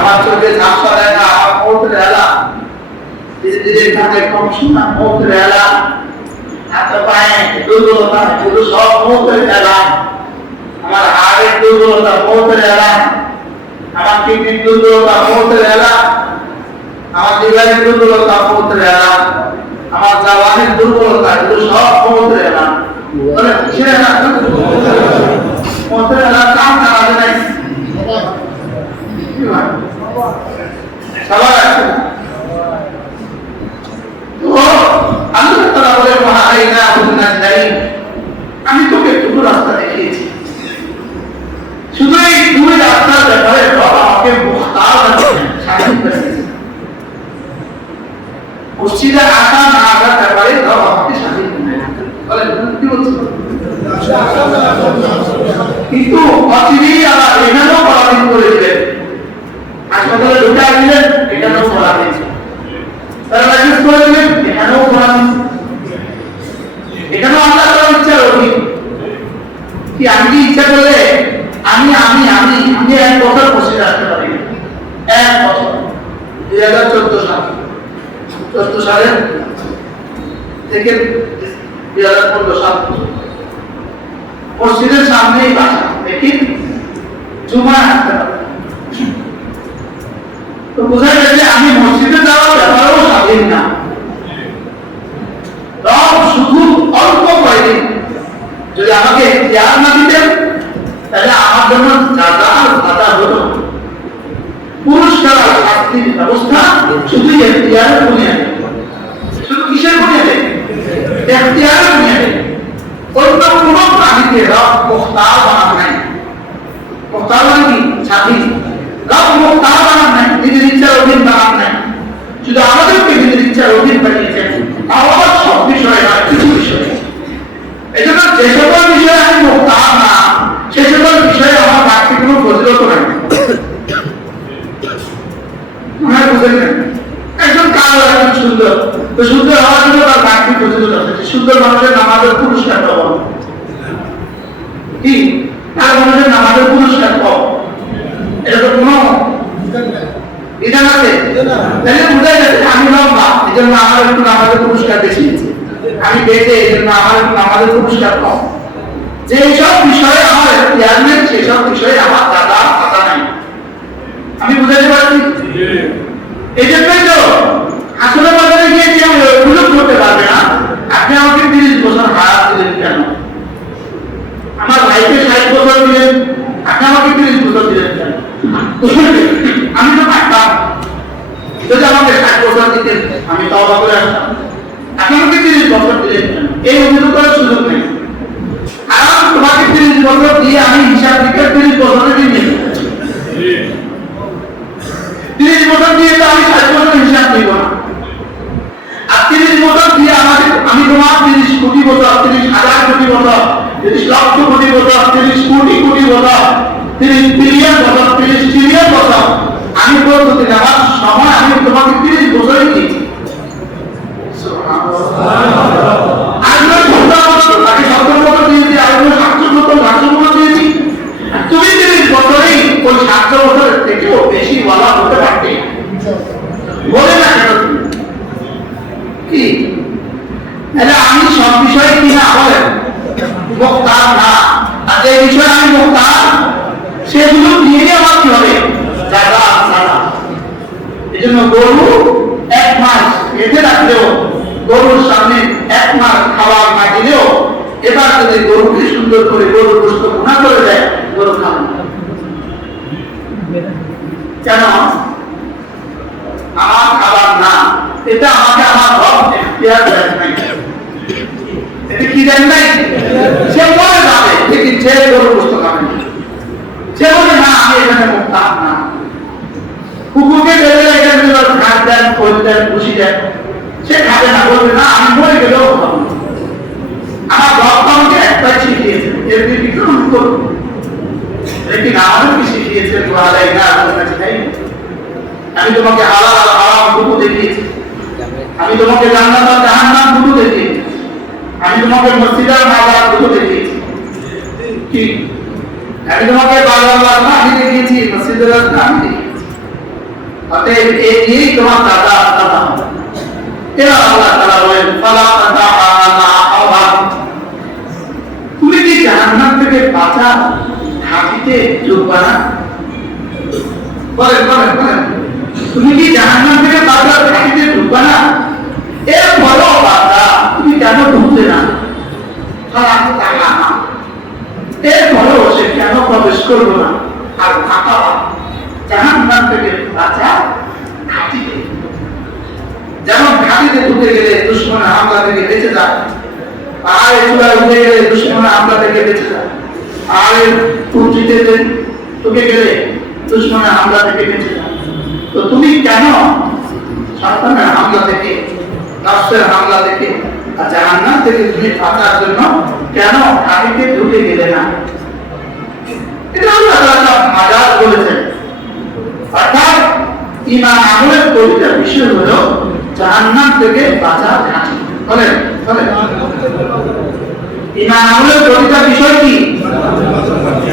আমার চোখে ঝাপসা দেখা, আমার মৌতের এলা ধীরে ধীরে থাকে কমসুনা মৌতের এলা, হাতে পায়ে দুর্বলতা এগুলো সব মৌতের এলা, আমার হাড়ের দুর্বলতা মৌতের এলা, আমার কিডনির দুর্বলতা মৌতের এলা, আমার লিভারের দুর্বলতা মৌতের এলা, আমার জাওয়ানের দুর্বলতা এগুলো সব মৌতের এলা। বলে কিসের এলা? মৌতের এলা কাম কাজে নাই সবার আছে। তো আল্লাহ তাআলা বলে ওয়াহাইনা হুনাইন, আমি তোকে একটু রাস্তা দেখিয়েছি, শুধু এই দুই রাস্তার ব্যাপারে রব আমাকে মুখতার স্বাধীন করেছে। মসজিদে আসা না আসার ব্যাপারে রব আমাকে স্বাধীন করেছে। বলে কি বলছো? কিন্তু অচিরেই আবার এখানেও পরাধীন করে দিলেন, হাসপাতালে ঢুকে দিলেন, এখানেও পরাধীন, প্যারালাইসিস করে দিলেন, এখানেও পরাধীন, এখানেও আল্লাহ তাআলার ইচ্ছার অধীন। কি আমি কি ইচ্ছা করলে আমি এক বছর বসে থাকতে পারি? এক বছর 2014 সাল 14 সালের থেকে 2015 সাল মসজিদের সামনেই বাসা, দেখি জুমায় আসতে পারি। তো বোঝা গেছে আমি মসজিদে যাওয়ার ব্যাপারেও স্বাধীন না। রব শুধু অল্প কয়েকদিন যদি আমাকে ইখতিয়ার না দিতেন, তাহলে আমার জন্য যাতা হতো পুরস্কার আর শাস্তির ব্যবস্থা শুধু ইখতিয়ারের বুনিয়াদে। শুধু কিসের বুনিয়াদে? ইখতিয়ারের বুনিয়াদে। অন্য কোন প্রাণীকে রব মুখতার বানান নাই। মুখতার মানে কি? স্বাধীন। রব মুখতার বানান নাই, নিজের ইচ্ছার অধীন বানান নাই। শুধু আমাদেরকে নিজের ইচ্ছার অধীন বানিয়েছেন, আবার সব বিষয়ে নয়, কিছু বিষয়ে। এই জন্য যে সকল বিষয়ে আমি মুখতার না, সে সকল বিষয়ে আমার বাড়তি কোনো ফজিলত নাই। একজন কালো, একজন সুন্দর, তো সুন্দর হওয়ার জন্য তার বাড়তি ফজিলত আছে। সুন্দর মানুষের নামাজের পুরস্কার পাবো কি? কালো মানুষের নামাজের পুরস্কার পাবো, এটা তো কোনো বিধান আছে? তাহলে বোঝা গেছে আমি লম্বা, এই জন্য আমার একটু নামাজের পুরস্কার বেশি আছে। আমি বেঁচে, এই জন্য আমার একটু নামাজের পুরস্কার কম। যে সব বিষয়ে আমার ইখতিয়ার নেই, সেসব বিষয়ে আমার দাদা নাই। আমি বুঝাতে পারছি? এই জন্যই তো আসলে বাজারে গিয়েছি, আমি অভিযোগ করতে পারবে না আপনি আমাকে 30 বছর হায়াত দিলেন কেন? আমার ভাইকে 60 বছর দিলেন, আপনি আমাকে 30 বছর দিলেন কেন? আমি তো পারতাম, যদি আমাকে 60 বছর দিতেন আমি তওবা করে আসতাম। আপনি আমাকে 30 বছর দিলেন কেন? এই অভিযোগ করার সুযোগ নেই। আর তোমাকে 30 বছর দিয়ে আমি হিসাব থেকে 30 বছরের দিন নেব। 30 বছর দিয়ে তো আমি 60 বছর হিসাব নিব না। আর 30 বছর দিয়ে আমি তোমার 30 কোটি বছর, 30,000 কোটি বছর, 30 লক্ষ কোটি বছর, 30 কোটি কোটি বছর, 30 বিলিয়ন বছর, 30 ট্রিলিয়ন বছর আমি বলতে যাওয়ার সময় আমি তোমাকে 30 বছরই দিয়েছি। তুমি 30 বছরেই ওই 700 বছরের থেকেও বেশি বলা হতে পারবে বলে না কেন কি? আমি সব বিষয়ে কি না বলেন মুখতার না, আর যে বিষয়ে আমি মুখতার সেগুলো নিয়ে আমার কি হবে? জায়গা ছাড়া। এই জন্য গরু 1 মাস বেঁধে রাখলেও, গরুর সামনে 1 মাস খাবার না দিলেও, এবার যদি গরুকে সুন্দর করে গরুর গোশত ভুনা করে দেয়, গরু খাবে কেন? আমার খাবার না, এটা আমাকে আমার রব ইখতিয়ার দেন নাই। এটা কি দেন নাই? সে বলে যাবে, কিন্তু সে গরুর গোশত খাবে না। সে বলে না আমি এখানে মুক্তার না। কুকুরকে বেঁধে রেখে ঘাস দেন, খোল দেন, ভুসি দেন, সে খাবে না, বলবে না আমি মরে গেলেও খাবো। আমার রব আমাকে একটাই শিখিয়েছেন, এর দিকে কিছু করবো। लेकिन আমাদের কি শিখিয়েছেন? আমি তোমাকে হালাল আর হারাম দুটো দেখিয়েছি, আমি তোমাকে জান্নাত আর জাহান্নাম দুটো দেখিয়েছি, আমি তোমাকে মসজিদ আর মাজার দুটো দেখিয়েছি। কি? আমি তোমাকে বাজার রাস্তা আমি দেখিয়েছি, মসজিদের রাস্তা আমি দেখিয়েছি। অতএব এই দিয়েই তোমার দাদা দাদা এবার আল্লাহ তাআলা বলেন ফালা তাআলা তুমি কি জাহান্নাম থেকে বাঁচা ঘাটিতে ঢুকবা না? বলেন বলেন বলেন, তুমি কি জাহান্নাম থেকে বাঁচা ঘাটিতে ঢুকবা না? এর বড় বাধা তুমি কেন ঢুকতে না? এর বড় সে কেন প্রবেশ করবো না? আর থাকা জাহান্নাম থেকে বাঁচা ঘাটিতে, যেমন ঘাটিতে ঢুকে গেলে দুশমনের হামলা থেকে বেঁচে যায়, পাহাড়ে চূড়ায় উঠে গেলে দুশমনের হামলা থেকে বেঁচে যায়, পাহাড়ের উঁচুতে ঢুকে গেলে দুশমনের হামলা থেকে বেঁচে যায়। তো তুমি কেন শয়তানের হামলা থেকে, নফসের হামলা থেকে আর জাহান্নাম থেকে তুমি বাঁচার জন্য কেন ঘাটিতে ঢুকে গেলে না? এটা আল্লাহ তাআলা মাজাজ বলেছেন। অর্থাৎ ঈমান আমলের প্রতিটা বিষয় হলো জাহান্নাম থেকে বাঁচার ঘাঁটি। বলেন বলেন, ঈমান আমলের প্রতিটা বিষয় কি?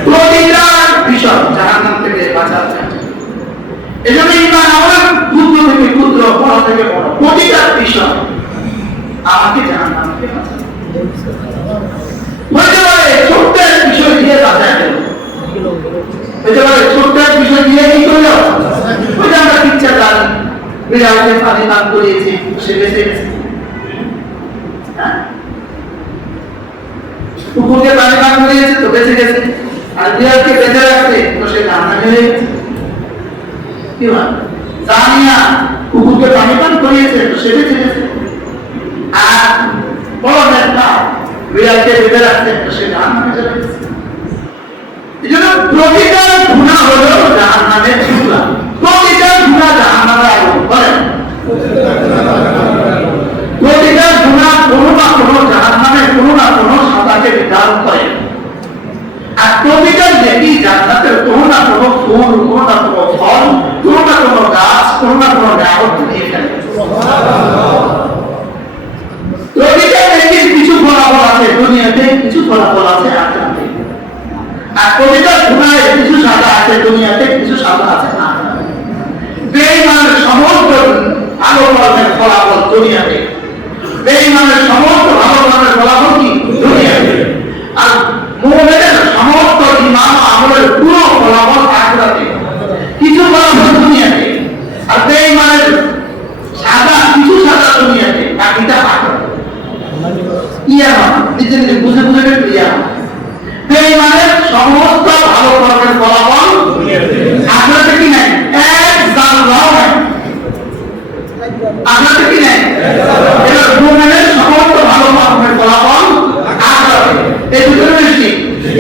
প্রতিটা বিষয় জাহান্নাম থেকে বাঁচার ঘাঁটি। এজন্য ঈমান আমলের ক্ষুদ্র থেকে ক্ষুদ্র, বড় থেকে বড় প্রতিটা বিষয় আমাকে জাহান্নাম থেকে বাঁচাবে। হতে পারে ছোট্ট বিষয় দিয়ে বাঁচা গেল, হতে পারে ছোট্ট বিষয় দিয়ে কি করলো, ওই যে আমরা ইচ্ছা জানি বিড়ালকে পানি পান করিয়েছি সে বেঁচে গেছে, কুকুরকে পানি পান করিয়েছে তো বেঁচে গেছে, আর বিড়ালকে বেঁচে রাখছে তো সে জাহান্নামে হয়ে গেছে। কি হয়, জানিয়া কুকুরকে পানি পান করিয়েছে তো সে বেঁচে গেছে, আর বড় নেতা বিড়ালকে বেঁধে রাখছে তো সে জাহান্নামে চলে গেছে। এই জন্য প্রতিটা গুনাহ হলো জাহান্নামের টুকরা, প্রতিটা গুনাহ জাহান্নামের আগুন। বলেন প্রতিটা গুনাহ কোনো না কোনো জাহান্নামের কোনো না কোনো সাজাকে বিধান করে, আর প্রতিটা নেকি জান্নাতের কোনো না কোনো ফুল, কোনো না কোনো ফল, কোনো না কোনো গাছ, কোনো না কোনো নিয়ামত নিয়ে ফেলে। প্রতিটা নেকির কিছু ফলাফল আছে দুনিয়াতে, কিছু ফলাফল আছে আখিরাতে, আর প্রতিটা গুনাহের কিছু সাজা আছে দুনিয়াতে, কিছু সাজা আছে আখিরাতে। বেঈমানের সমস্ত ভালো কর্মের ফলাফল দুনিয়াতে, বেঈমানের সমস্ত ভালো কর্মের ফলাফল কি দুনিয়াতে, আর মুমিনের সমস্ত ঈমান আমলের পুরো ফলাফল আখিরাতে। কিছু ফলাফল দুনিয়াতে, আর বেঈমানের সাজা কিছু সাজা দুনিয়াতে, বাকিটা আখিরাতে। ইয়া নিজে নিজে বুঝে বুঝে গেলে ইয়া বেঈমানের সমস্ত ভালো কর্মের ফলাফল আখিরাতে কি নাই, এক জানলাও নাই, আখিরাতে কি নাই। এবার মুমিনের সমস্ত ভালো কর্মের ফলাফল আখিরাতে, এই দুটো বেশি।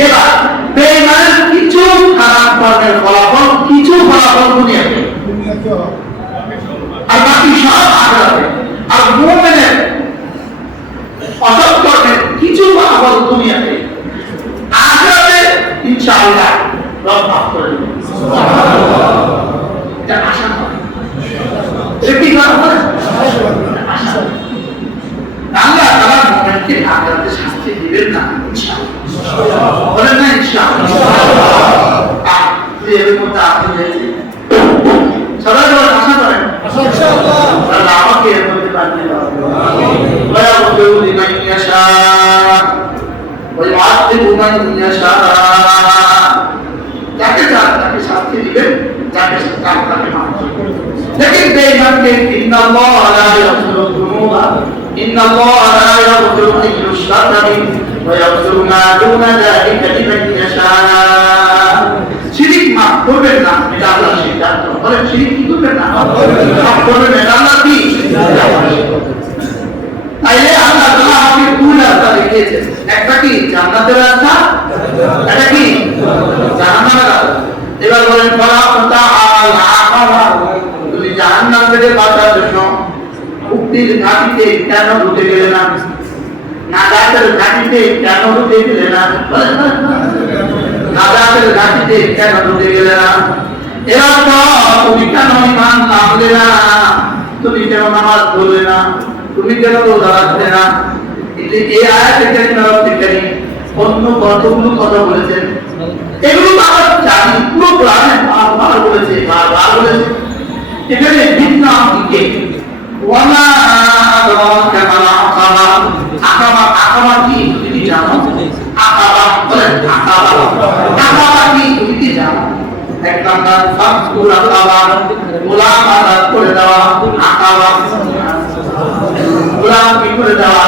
এবার বেঈমানের কিছু খারাপ কর্মের ফলাফল, কিছু ফলাফল দুনিয়াতে, আর বাকি সব আখিরাতে। আর মুমিনের অসৎ কর্মের কিছু ফলাফল দুনিয়াতে, আখিরাতে ইনশাআল্লাহ রব মাফ করে দেবেন। সুবহানাল্লাহ, এটা আশা করে, এটা কি করে আশা। আল্লাহ তাআলা মুমিনকে আখিরাতে শাস্তি দিবেন না ইনশাআল্লাহ, বলেন না ইনশাআল্লাহ। আর এর মধ্যে আপনি হয়েছে সবাই বলেন আশা করেন ইনশাআল্লাহ, আল্লাহ আমাকে এর মধ্যে বানিয়ে দাও। ওয়া ইয়াগফিরু লিমান ইয়াশা ওয়া ইউআযিবু মান ইয়াশা, যাকে চান তাকে শাস্তি দিবেন, যাকে চান তাকে মাফ করবেন। লেকিন বেঈমানকে ইন্নাল্লাহ লা ইয়াগফিরু যুনুবা, ইন্নাল্লাহ লা ইয়াগফিরু আন ইউশরাকা বিহি ওয়া ইয়াগফিরু মা দুনা যালিকা লিমান ইয়াশা। শিরক মাফ করবেন না, এটা আল্লাহর সিদ্ধান্ত। বলেন শিরক কি করবেন না, মাফ করবেন, এটা আল্লাহর কি সিদ্ধান্ত। তাইলে আল্লাহ তাআলা আমাকে দুই রাস্তা দেখিয়েছেন, একটা কি জান্নাতের রাস্তা, এটা কি জাহান্নামের রাস্তা। এবার বলেন তুমি জাহান্নাম থেকে বাঁচার জন্য মুক্তির ঘাটিতে কেন ঢুকে গেলে না, নাজাতের ঘাটিতে কেন ঢুকে গেলে না, নাজাতের ঘাটিতে কেন ঢুকে গেলে না। এবার তো তুমি কেন ঈমান আনলে না, তুমি কেন নামাজ পড়লে না, তুমি কেন রোজা রাখলে না। এই আয়াতে কারিমে অন্য কতগুলো কথা বলেছেন, এগুলো আমরা জানি, পুরো কোরআনে বারবার বলেছে, বারবার বলেছে। এখানে ভিন্ন দিকে ওয়ালা আদরাকা মা আকাবা আকাবা আকাবা কি তুমি কি জানো আকাবা বলেন আকাবা আকাবা কি তুমি কি জানো এক নাম্বার ফাকুল আকাবা গোলাম আজাদ করে দেওয়া আকাবা গোলাম কি করে দেওয়া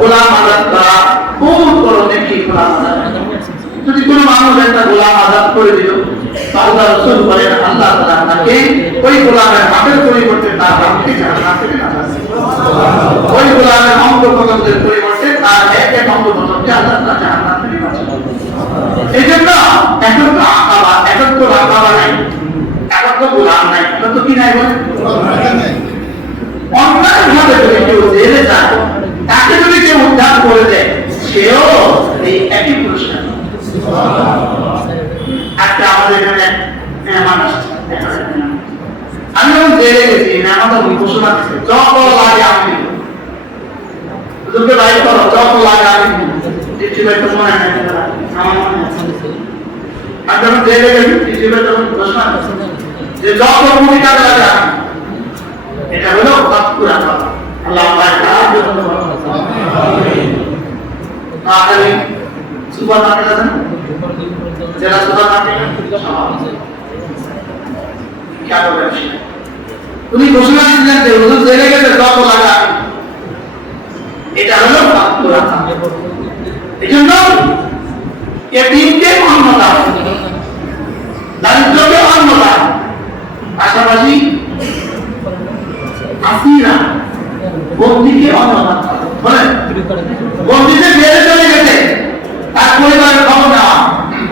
গোলাম আজাদ করা খুব বড় নেকি গোলাম আজাদ যদি কোনো মানুষ একটা গোলাম আজাদ করে দিল তাহলে রাসূল বলেন আল্লাহ তাআলা তাকে ওই গোলামের হাতের পরিবর্তে তার হাতকে জান্নাত থেকে নাজাত সুবহানাল্লাহ ওই গোলামের অঙ্গ প্রত্যঙ্গের পরিবর্তে তার এক অঙ্গ প্রত্যঙ্গকে আল্লাহ তাআলা জান্নাত থেকে বাঁচাবেন এইজন্য এখন তো আকাবা এখন তো আকাবা নাই এখন তো গোলাম নাই এখন তো কি নাই বলেন অন্যায় ভাবে যদি কেউ জেলে যায় তাকে যদি কেউ উদ্ধার করে দেয় সেও এই একই পুরস্কার আজকে আমাদের এখানে মানুষ আমি যখন জেলে গেছি আমাদের ঘোষণা দিচ্ছে যত লাগে আমি তোকে বাইর করো যত লাগে আমি দিচ্ছি ভাই তো মনে নাই আমার মনে আছে আমি যখন জেলে গেছি দিচ্ছি ভাই তখন ঘোষণা দিচ্ছে যে যত কোটি টাকা লাগে আমি এটা হলো পুরা আল্লাহ আমিন সুপার মার্কেট আছে না যারা সুপার মার্কেট কি করবে তুমি ঘোষণা দিলেন যে হুজুর জেলে গেছে যত লাগা এটা হলো পুরা এজন্য এতিমকে অন্ন দাও দারিদ্রকে অন্ন দাও পাশাপাশি আসিরা বন্দিকে অন্ন দাও বলেন বন্দিতে জেলে চলে গেছে তার পরিবারের খবর নেওয়া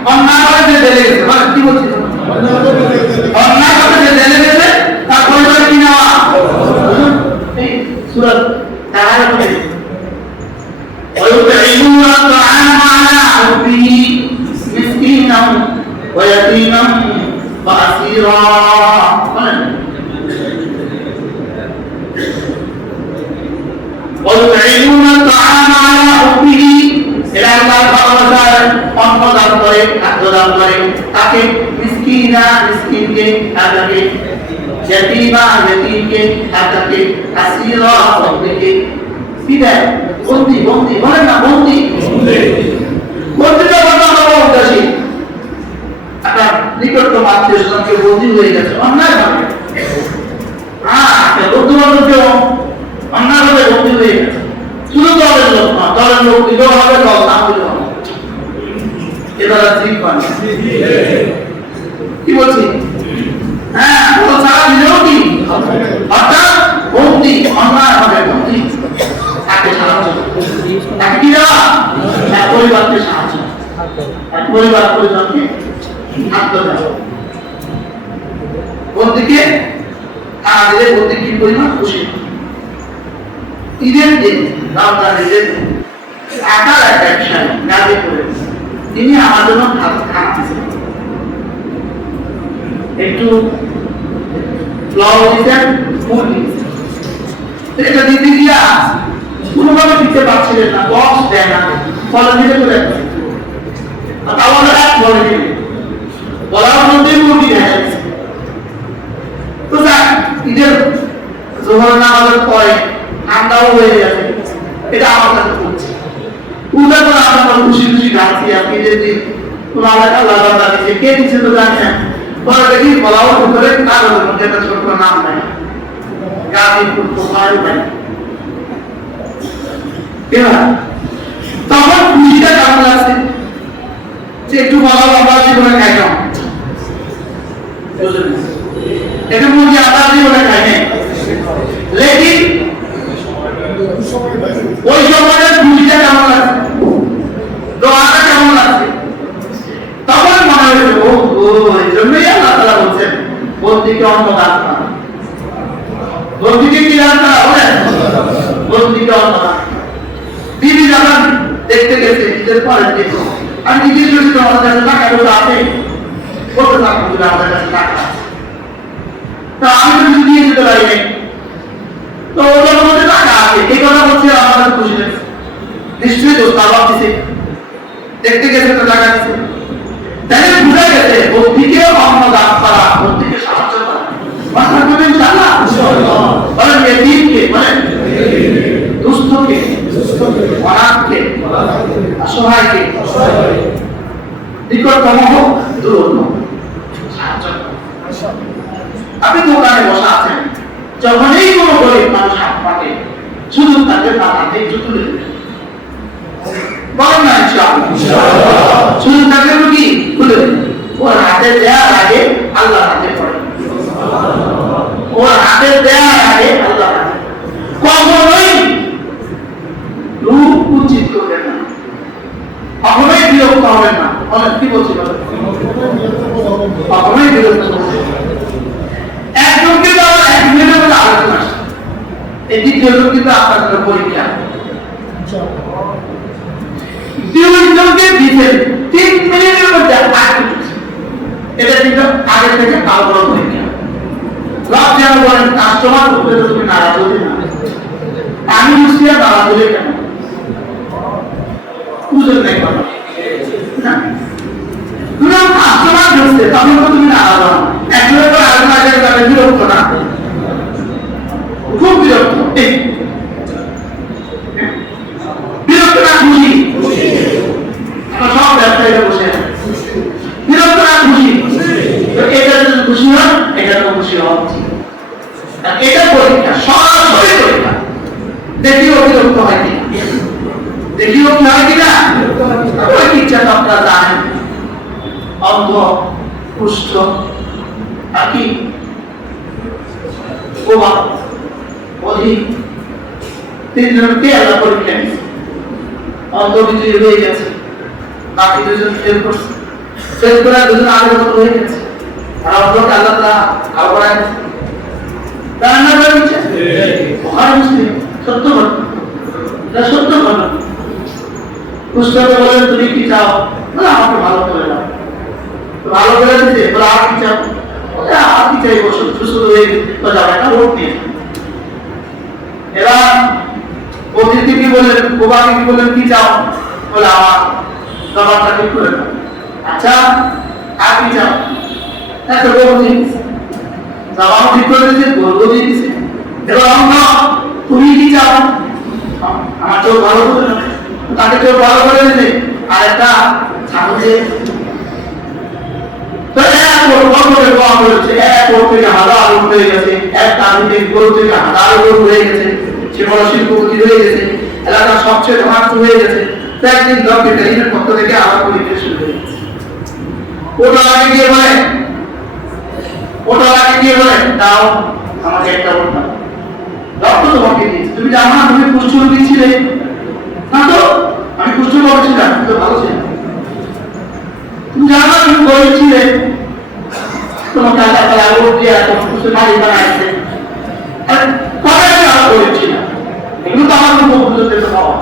অন্যায় করে যে জেলে গেছে বলেন কি বলছি অন্যায় করে যে জেলে গেছে তার পরিবারের কি নেওয়া এই সূরা তাহার মধ্যে ويطعمون الطعام على حبه مسكينا ويتيما وأسيرا ويطعمون الطعام على حبه إلى الله ভালোবাসার অন্ন দান করে খাদ্য দান করে তাকে মিসকিনা মিসকিনকে তাকে ইয়াতীমা ইয়াতীমকে তাকে আসীরা বন্দিকে বিদায় বন্দি বন্দি বলেন না বন্দি বন্দিটা বলা বড় উদ্দেশ্যে আপনার নিকটতম আত্মীয় স্বজনকে বন্দি হয়ে গেছে অন্যায় ভাবে বন্ধু-বান্ধব কেউ অন্যায় ভাবে বন্দি হয়ে গেছে শুধু দলের লোক না দলের লোক দিলেও হবে দল না দিলেও হবে এবার ঠিক পান কি বলছি হ্যাঁ দল ছাড়া দিলেও কি অর্থাৎ বন্দি অন্যায় হবে বন্দি তাকে সাহায্য তাকে কি দেওয়া পরিবারকে সাহায্য পরিবার পরিজনকে খাদ্য দেওয়া বন্দিকে খানা দিলে বন্দি কি পরিমাণ খুশি ঈদের দিন রমজানের দিন একার এক ব্যবসায়ী গাড়ি করে তিনি আমার জন্য খানা দিয়েছেন একটু ফ্লাও দিয়েছেন ফুল দিয়েছেন এটা দিতে গিয়া কোনোভাবে দিতে পারছিলেন না বক্স দেয় না ফলে দিতে চলে তাহলে এক বলে দিলেন বলার মধ্যে মুরগি দেখা যাচ্ছে তো যাক ঈদের জোহর নামাজের পরে ঠান্ডাও হয়ে গেছে এটা আমার কাছে বলছে উদা করে আমরা খুশি খুশি গাছি আপনি যদি কোনো এলাকা লাগানো দিচ্ছে কে দিচ্ছে তো জানেন পরে দেখি বলাও করে কাগজের মধ্যে একটা ছোট নাম নেয় গাজীপুর কোথায় নেয় তখন খুশিটা কেমন লাগছে যে একটু বলাও আমরা জীবনে খাই না এটা মুরগি আমরা জীবনে খাই না লেকিন ওই সময়ের খুশিটা কেমন লাগছে দোয়াটা কেমন লাগছে তখন মনে হয়েছে ও এই জন্যই আল্লাহ তাআলা বলছেন বন্দিকে অন্ন দান করা বন্দিকে কি দান করা বলেন বন্দিকে অন্ন দান বিবি যখন দেখতে গেছে নিজের পরের দিন আমি জিজ্ঞেস করছি আমাদের কাছে টাকা গুলো আছে বলতে থাকুন আমাদের কাছে টাকা আছে তা আমি তো কিছু দিয়ে দিতে পারি নাই তো ওদের মধ্যে টাকা আছে এই কথা বলছে আমার কাছে খুশি লাগছে নিশ্চয়ই তো তারা দিছে দেখতে গেছে তো টাকা দিছে তাহলে বুঝা গেছে বন্দিকেও অন্ন দান করা বন্দিকে সাহায্য করা অসহায়কে নিকটতম হোক, দূরতম সাহায্য করো। আপনি দোকানে বসা আছেন, যখনই কোনো গরিব মানুষ হাত পাতে শুধু তাদের হাতে একটু তুলে দেবেন, বলেন না ইনশাআল্লাহ, শুধু তাকে কি তুলে দেবেন। ওর হাতে দেওয়ার আগে আল্লাহ হাতে পড়ে, ওর হাতে দেওয়ার আগে আল্লাহ হাতে। কখনোই রূপ উচিত করবেন না, কখনোই বিরক্ত হবেন না। বলেন কি বলছি, কখনোই বিরক্ত হবেন। একজনকে তো এক মিনিটের মধ্যে আলোচনা আসছে, এই দ্বিতীয়জন কিন্তু আপনার জন্য পরীক্ষা। দুইজনকে দিচ্ছেন 3 মিনিটের মধ্যে এটা কিন্তু আগে থেকে কালো পরীক্ষা। লাভ যেন বলেন কাস্টমার হতে তুমি নারাজ হতে না, আমি মুসলিয়া নারাজ হলে কেন বুঝলেন নাই কথা না? তুমি কাস্টমার ঢুকছে তখন তো তুমি নারাজ হও, একজনের পর আরেকজনের কাছে বিরক্ত না, খুব বিরক্ত। বিরক্ত না খুশি? সব ব্যবসায়ীরা বসে বিরক্ত না খুশি? এটা যদি খুশি হয় এটা তো খুশি হওয়া উচিত। এটা পরীক্ষা, সরাসরি পরীক্ষা। দেখিও বিরক্ত হয় কিনা, দেখিও কি হয় কিনা। ওই ইচ্ছা তো আপনারা জানেন, অন্ধ, কুষ্ঠ, আর কি ওবা, অধিক, 3 জনকে আল্লাহ পরীক্ষা নিয়েছে। অন্ধ বিজয়ী হয়ে গেছে, বাকি 2 জন ফেল করছে, ফেল করে 2 জন আগে মতো হয়ে গেছে। আর অন্ধকে আল্লাহ তাআলা আলো করায় দিয়েছে। তার নাম হচ্ছে বুখারী মুসলিম, সত্য ঘটনা, এটা সত্য ঘটনা। কুষ্ঠকে বলেন তুমি কি চাও? বলে আমাকে ভালো করে দাও। তো ভালো করে দিতে বলে আর কি চাও? বলে আর কি চাই, বসো সুস্থ হয়ে যাবে না, ভোট নিয়ে। এবার অতিথি কি বললেন, প্রবাহী কি বললেন, কি চাও? বলে আমার জবাবটা ঠিক করে দাও। আচ্ছা আর কি চাও? এত বলছি জবাব ঠিক করে দিয়েছে, গর্ব দিয়ে দিয়েছে। এবার আমরা তুমি কি চাও? আমার চোখ ভালো করে না, তাকে চোখ ভালো করে দিয়েছে। আর একটা ছাগল যে এলাকার সবচেয়ে ধনাত্ম হয়ে গেছে। একদিন ডক্টরের পক্ষ থেকে আবার পরীক্ষা শুরু হয়ে গেছে। ওটাকে গিয়ে বলে দাও আমাকে একটা ভোট দাও। ডক্টর তোমাকে দিয়েছে, তুমি জানো না তুমি কুষ্ঠ রোগী ছিলে না? তো আমি কুষ্ঠ রোগী ছিলাম, তো ভালো ছিলাম। তুমি জানো না তুমি গরিব ছিলে, তোমাকে আল্লাহ তাআলা ভোট দিয়ে তোমার কুষ্ঠ মালিক বানাইছে। কবে আমি আরো গরিব ছিলাম, এগুলো তো আমার কোনো বুঝতে পাওয়া।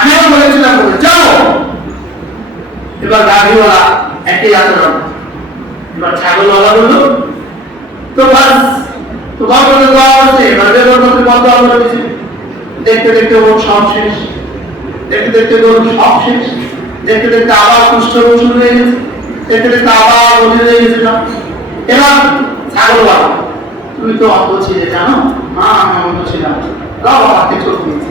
আমি আবার বলেছিলাম বলে যাও। এবার গাড়িওয়ালা একই আচরণ, এবার ছাগলওয়ালা বললো তো বাস তোমার বলে দেওয়া হচ্ছে। এবার বেরোর মধ্যে বন্ধ করে দিয়েছে। দেখতে দেখতে ওর সব শেষ, দেখতে দেখতে ওর সব শেষ, দেখতে দেখতে আবার কুষ্ঠ রোগ শুরু হয়ে গেছে, দেখতে দেখতে আবার বলি হয়ে গেছে। এবার ছাগলওয়ালা তুমি তো অন্ধ ছিলে জানো? মা আমি অন্ধ ছিলাম, তাও আমাকে চোখ দিয়েছে।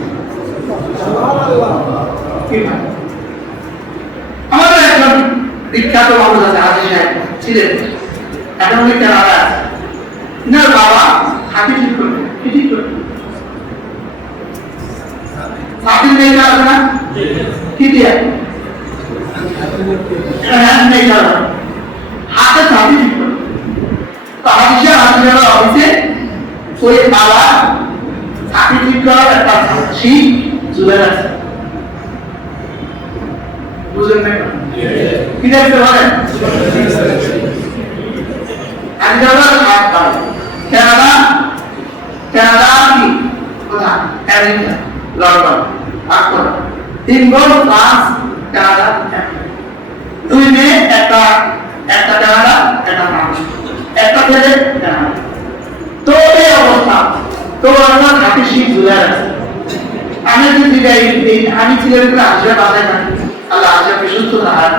আমাদের একজন বিখ্যাত মানুষ আছে, হাজি সাহেব ছিলেন, এখন উনি কেনাডা আছে। ইনার বাবা হাতি ঠিক করবে, কি ঠিক করবে? হাতির মেয়েটা আছে না, কি দিয়ে হাতে হাতি ঠিক করবে। তো হাজি সাহেব অফিসে ওই বাবা হাতি ঠিক করার একটা শিখ ঝুলে আছে। বুঝলেন না কি দেখতে পারেন? কানাডা কি কোথা? আমেরিকা, লন্ডন, আকবর, 3 বোন, ফ্রান্স, কানাডা, 2 মেয়ে, একটা কানাডা, একটা ফ্রান্স, একটা ছেলে কানাডা। তো এই অবস্থা, তো আমরা হাতি শিখ ঝুলে আছে। আমি যদি আমি ছিলেন আসবে বাসায় থাকি, আল্লাহ আসবে সুস্থ থাকার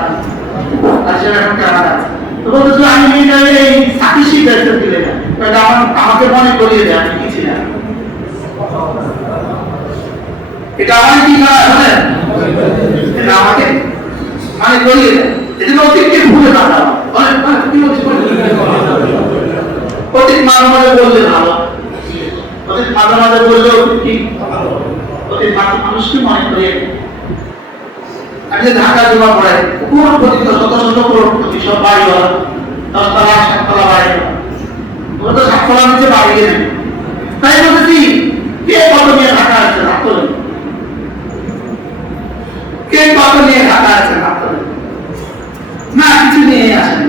আসবে এখন কানাডা আছে। তো বলতো আমি নিয়ে যাবে এই হাতি শিখ দায়িত্ব দিলে না, আমাকে মনে করিয়ে দেয় আমি কি ছিলাম। এটা আমার কি না জানেন? এটা আমার মানে করিয়ে দেয়। এজন্য অতীতকে ভুলে না যাওয়া। কি বলছি অতীত মাঝে মাঝে বললে ভালো, অতীত মাঝে মাঝে বললে কি অতীত মানুষকে মনে করিয়ে আমি যে ঢাকা জমা পড়ে পুরো প্রতিটা শত শত কোটি সব বাড়ি বলা 10 তলা 7 তলা বাড়ি ওরা তো 7 তলার নিচে বাড়ি নেই। তাই বলতেছি কে কত নিয়ে ঢাকা আছে না তো কে কত নিয়ে ঢাকা আছে না তো না কিছু নিয়ে আসেন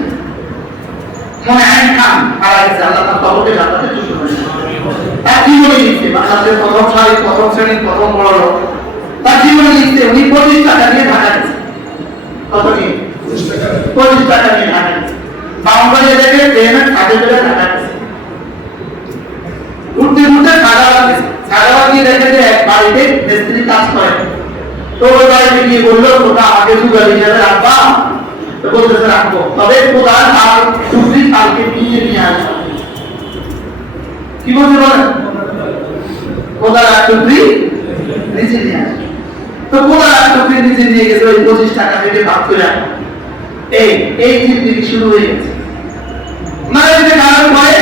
মনে আইন খান মারা গেছে আল্লাহ তার কবরকে জান্নাতে চুষে নেবেন। তার জীবনে লিখছে বাংলাদেশের প্রথম সারি প্রথম শ্রেণী প্রথম বড় লোক তার জীবনে লিখছে উনি 25 টাকা নিয়ে ঢাকা গেছে। কত নিয়ে 25 টাকা নিয়ে ঢাকা গেছে। বাউন্ডারি থেকে ট্রেনের কাজে করে ঢাকা গেছে। ঘুরতে ঘুরতে সাগাবাদ গেছে। সাগাবাদ গিয়ে দেখে যে এক বাড়িতে মিস্ত্রি কাজ করে। তো ওই বাড়িতে গিয়ে বললো তোটা আমাকে সুগার হিসাবে রাখবা। তো বলতেছে রাখবো, তবে কোদাল আর টুকরি কালকে নিয়ে আসবো। কি বলতে বলেন কোদাল আর টুকরি নিচে নিয়ে আসবে। তো কোদাল আর টুকরি নিচে নিয়ে গেছে ওই 25 টাকা থেকে ভাগ করে এই জিনিস শুরু হয়ে গেছে। মাদ্রাসা গানের পরে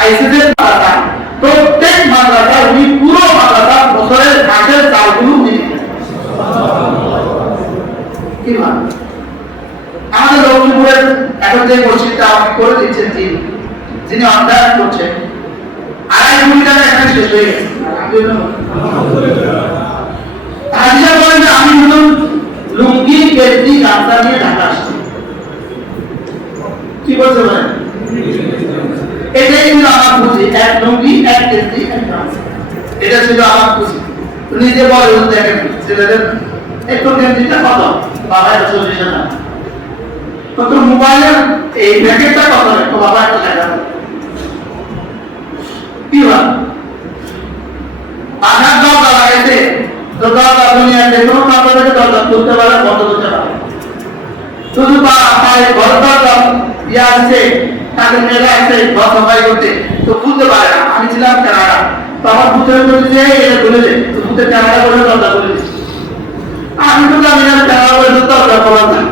আইসিদের মাদ্রাসা প্রত্যেক মাদ্রাসা উনি পুরো মাদ্রাসা বছরের ঘাটের চালগুলো নিয়ে কি ভাবে আমাদের লক্ষ্মীপুরের এখন যে মসজিদটা আপনি করে দিচ্ছেন যিনি অধ্যয়ন করছেন 2.5 কোটি টাকা এখানে শেষ হয়ে গেছে। তাজিয়া বলেন যে আমি হলাম লুঙ্গি গেঞ্জি গামছা নিয়ে ঢাকা আসছি। কি বলছে বলেন এটাই ছিল আমার পুঁজি, এক লুঙ্গি এক গেঞ্জি এক গামছা, এটা ছিল আমার পুঁজি। নিজে বলে দেখেন ছেলেদের একটু গেঞ্জিটা কত বাবা 40 টাকা, কত মোবাইলের এই প্যাকেটটা কত তো বাবা 1 টাকা। কি হয় আধার দরজা লাগাইছে তো দরজা দুনিয়াতে কোনো কাপড়ে দরজা খুলতে পারে বন্ধ করতে পারে শুধু পায়ে ঘর দরজা ইয়ে আছে তাদের মেয়েরা আছে ঘর সাফাই করতে তো খুলতে পারে না। আমি ছিলাম কানাডা তো আমার ভূতের বলেছে এটা খুলে দে তো ভূতের কানাডা করে দরজা খুলে দিচ্ছি। আমি তো জানি না কানাডা করে দরজা খোলা যায়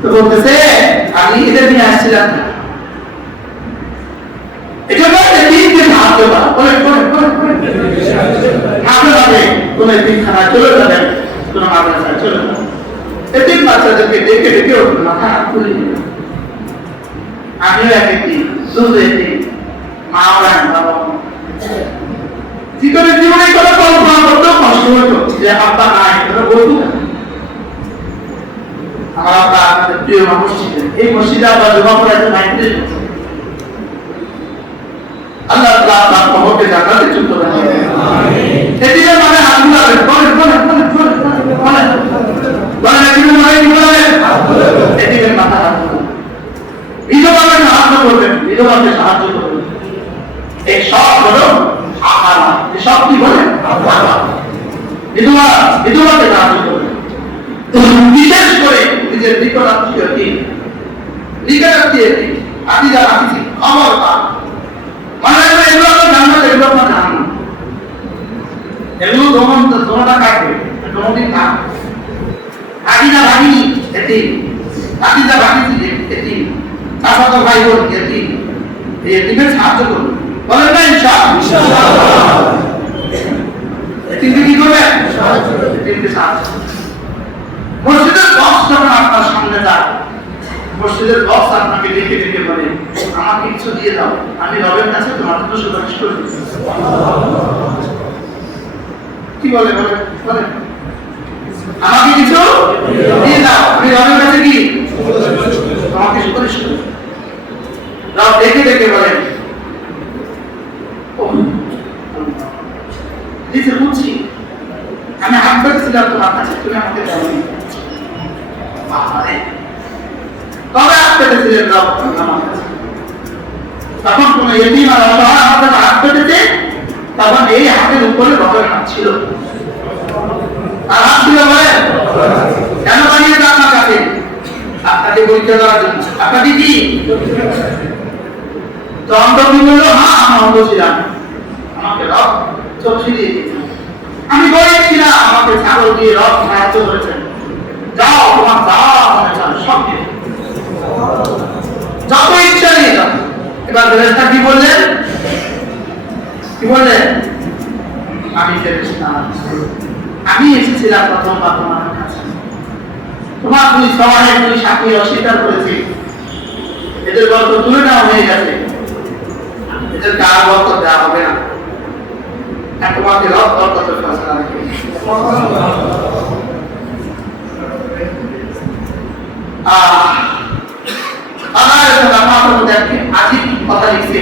তো বলতেছে আমি এটা নিয়ে আসছিলাম না। এটা বলতে তিনটে সাহায্য করা আপনারা কোন তিনখানা চলে যাবেন কোন মাদ্রাসায় চলে যাবেন এতিম বাচ্চাদেরকে ডেকে ডেকে মাথা খুলে দিলেন। আমিও একটি দুধ এটি মা ওরা বাবা জীবনে জীবনে কোনো কল্পনা করতেও কষ্ট হতো যে আব্বা নাই এটা বলতো না। আমার আব্বা আমাদের প্রিয় মানুষ ছিলেন, এই মসজিদে আব্বা জমা পড়াইতে নাইতে আল্লাহ তাআলা তার কবরকে জান্নাতে চুক্ত করেন। এদিকে মানে আল্লাহ বলেন এদিকে মানে এদিকে মাথা হাত বিধবাকে সাহায্য করবেন, বিধবাকে সাহায্য করবেন। এই সব হলো আহারা, এই সব কি বলে বিধবাকে সাহায্য করবেন। বিশেষ করে নিজের নিকটাত্মীয় কি নিকটাত্মীয় কি আদিদা আদিজি খবরদার মানে এগুলো তো জান্নাত এগুলো আপনার জাহান্নাম এগুলো দোনোটা কাটবে দোনোদিন কাট আদিদা ভাগিনি এটি আদিদা ভাগিনি এটি চাচাতো ভাই বোন এটি এই এটিমের সাহায্য করবে বলেন না ইনশাআল্লাহ এটি কি করবে সাহায্য করবে এটিকে সাহায্য মসজিদের বক্স যখন আপনার সামনে যায় মসজিদের বক্স আপনাকে ডেকে ডেকে বলে আমাকে কিছু দিয়ে দাও আমি রবের কাছে তোমার জন্য সুপারিশ করি। কি বলে বলে বলে আমাকে কিছু দিয়ে দাও আমি রবের কাছে কি তোমাকে সুপারিশ করি। রব ডেকে ডেকে বলে দিতে বুঝছি আমি হাত পেতেছিলাম তোমার কাছে তুমি আমাকে দাও তবে হাত পেতেছিলেন রব আমার কাছে তখন কোন এতিম আর অসহায় আমাদের হাত পেতেছে তখন এই হাতের উপরে রবের হাত ছিল আর হাত ছিল বলে কেন বানিয়েছে আপনার কাছে আপনাকে পরীক্ষা দেওয়ার জন্য আপনাকে কি তো অন্ধ কি বললো হ্যাঁ আমি অন্ধ ছিলাম আমাকে রব চোখ ফিরিয়ে দিয়েছে আমি গরিব ছিলাম, আমাকে ছাগল দিয়ে রথ সাহায্য করেছেন, যাও তোমার যা মনে চান সব দিয়ে যত ইচ্ছা নিয়ে যাও। এবার ফেরেশতা কি বললেন? কি বললেন? আমি ফেরেশতা, আমি এসেছিলাম প্রথমবার তোমার কাছে, তোমার দুই সওয়ালের দুই সাথী অস্বীকার করেছি, এদের গল্প তুলে নেওয়া হয়ে গেছে, এদের কার গল্প দেওয়া হবে না, আর তোমাকে রব বরকতের ফয়সালা রেখে কথা লিখছে।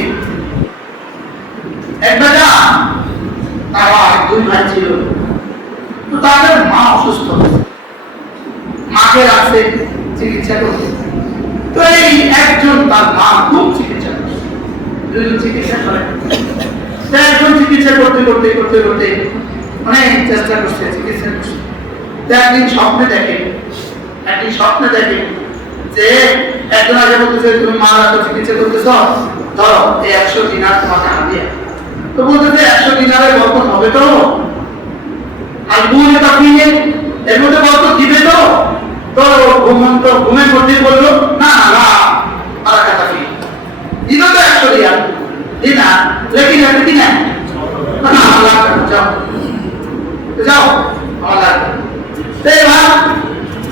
এক বেটা, তারা দুই ভাই ছিল, তো তাদের মা অসুস্থ, মাকে রাখছে চিকিৎসা করতে। তো এই একজন তার মা খুব চিকিৎসা করছে, দুইজন চিকিৎসা করে, একজন চিকিৎসা করতে করতে করতে করতে অনেক চেষ্টা করছে, চিকিৎসা করছে। একদিন স্বপ্নে দেখে যে একজন আগে বলতেছে তুমি মা রাখো চিকিৎসা করতেছ, ধরো এই 100 দিনার তোমাকে হাদিয়া। তো বলতেছে 100 দিনারের বরকত হবে তো, আর বুঝে তাকিয়ে এর মধ্যে বরকত দিবে তো। তো ঘুমের মধ্যে বললো না না আর কথা কি দিল তো 100 দিনার দিনা, লেকিন এটা কি না না আল্লাহ যাও যাও আল্লাহ। এবার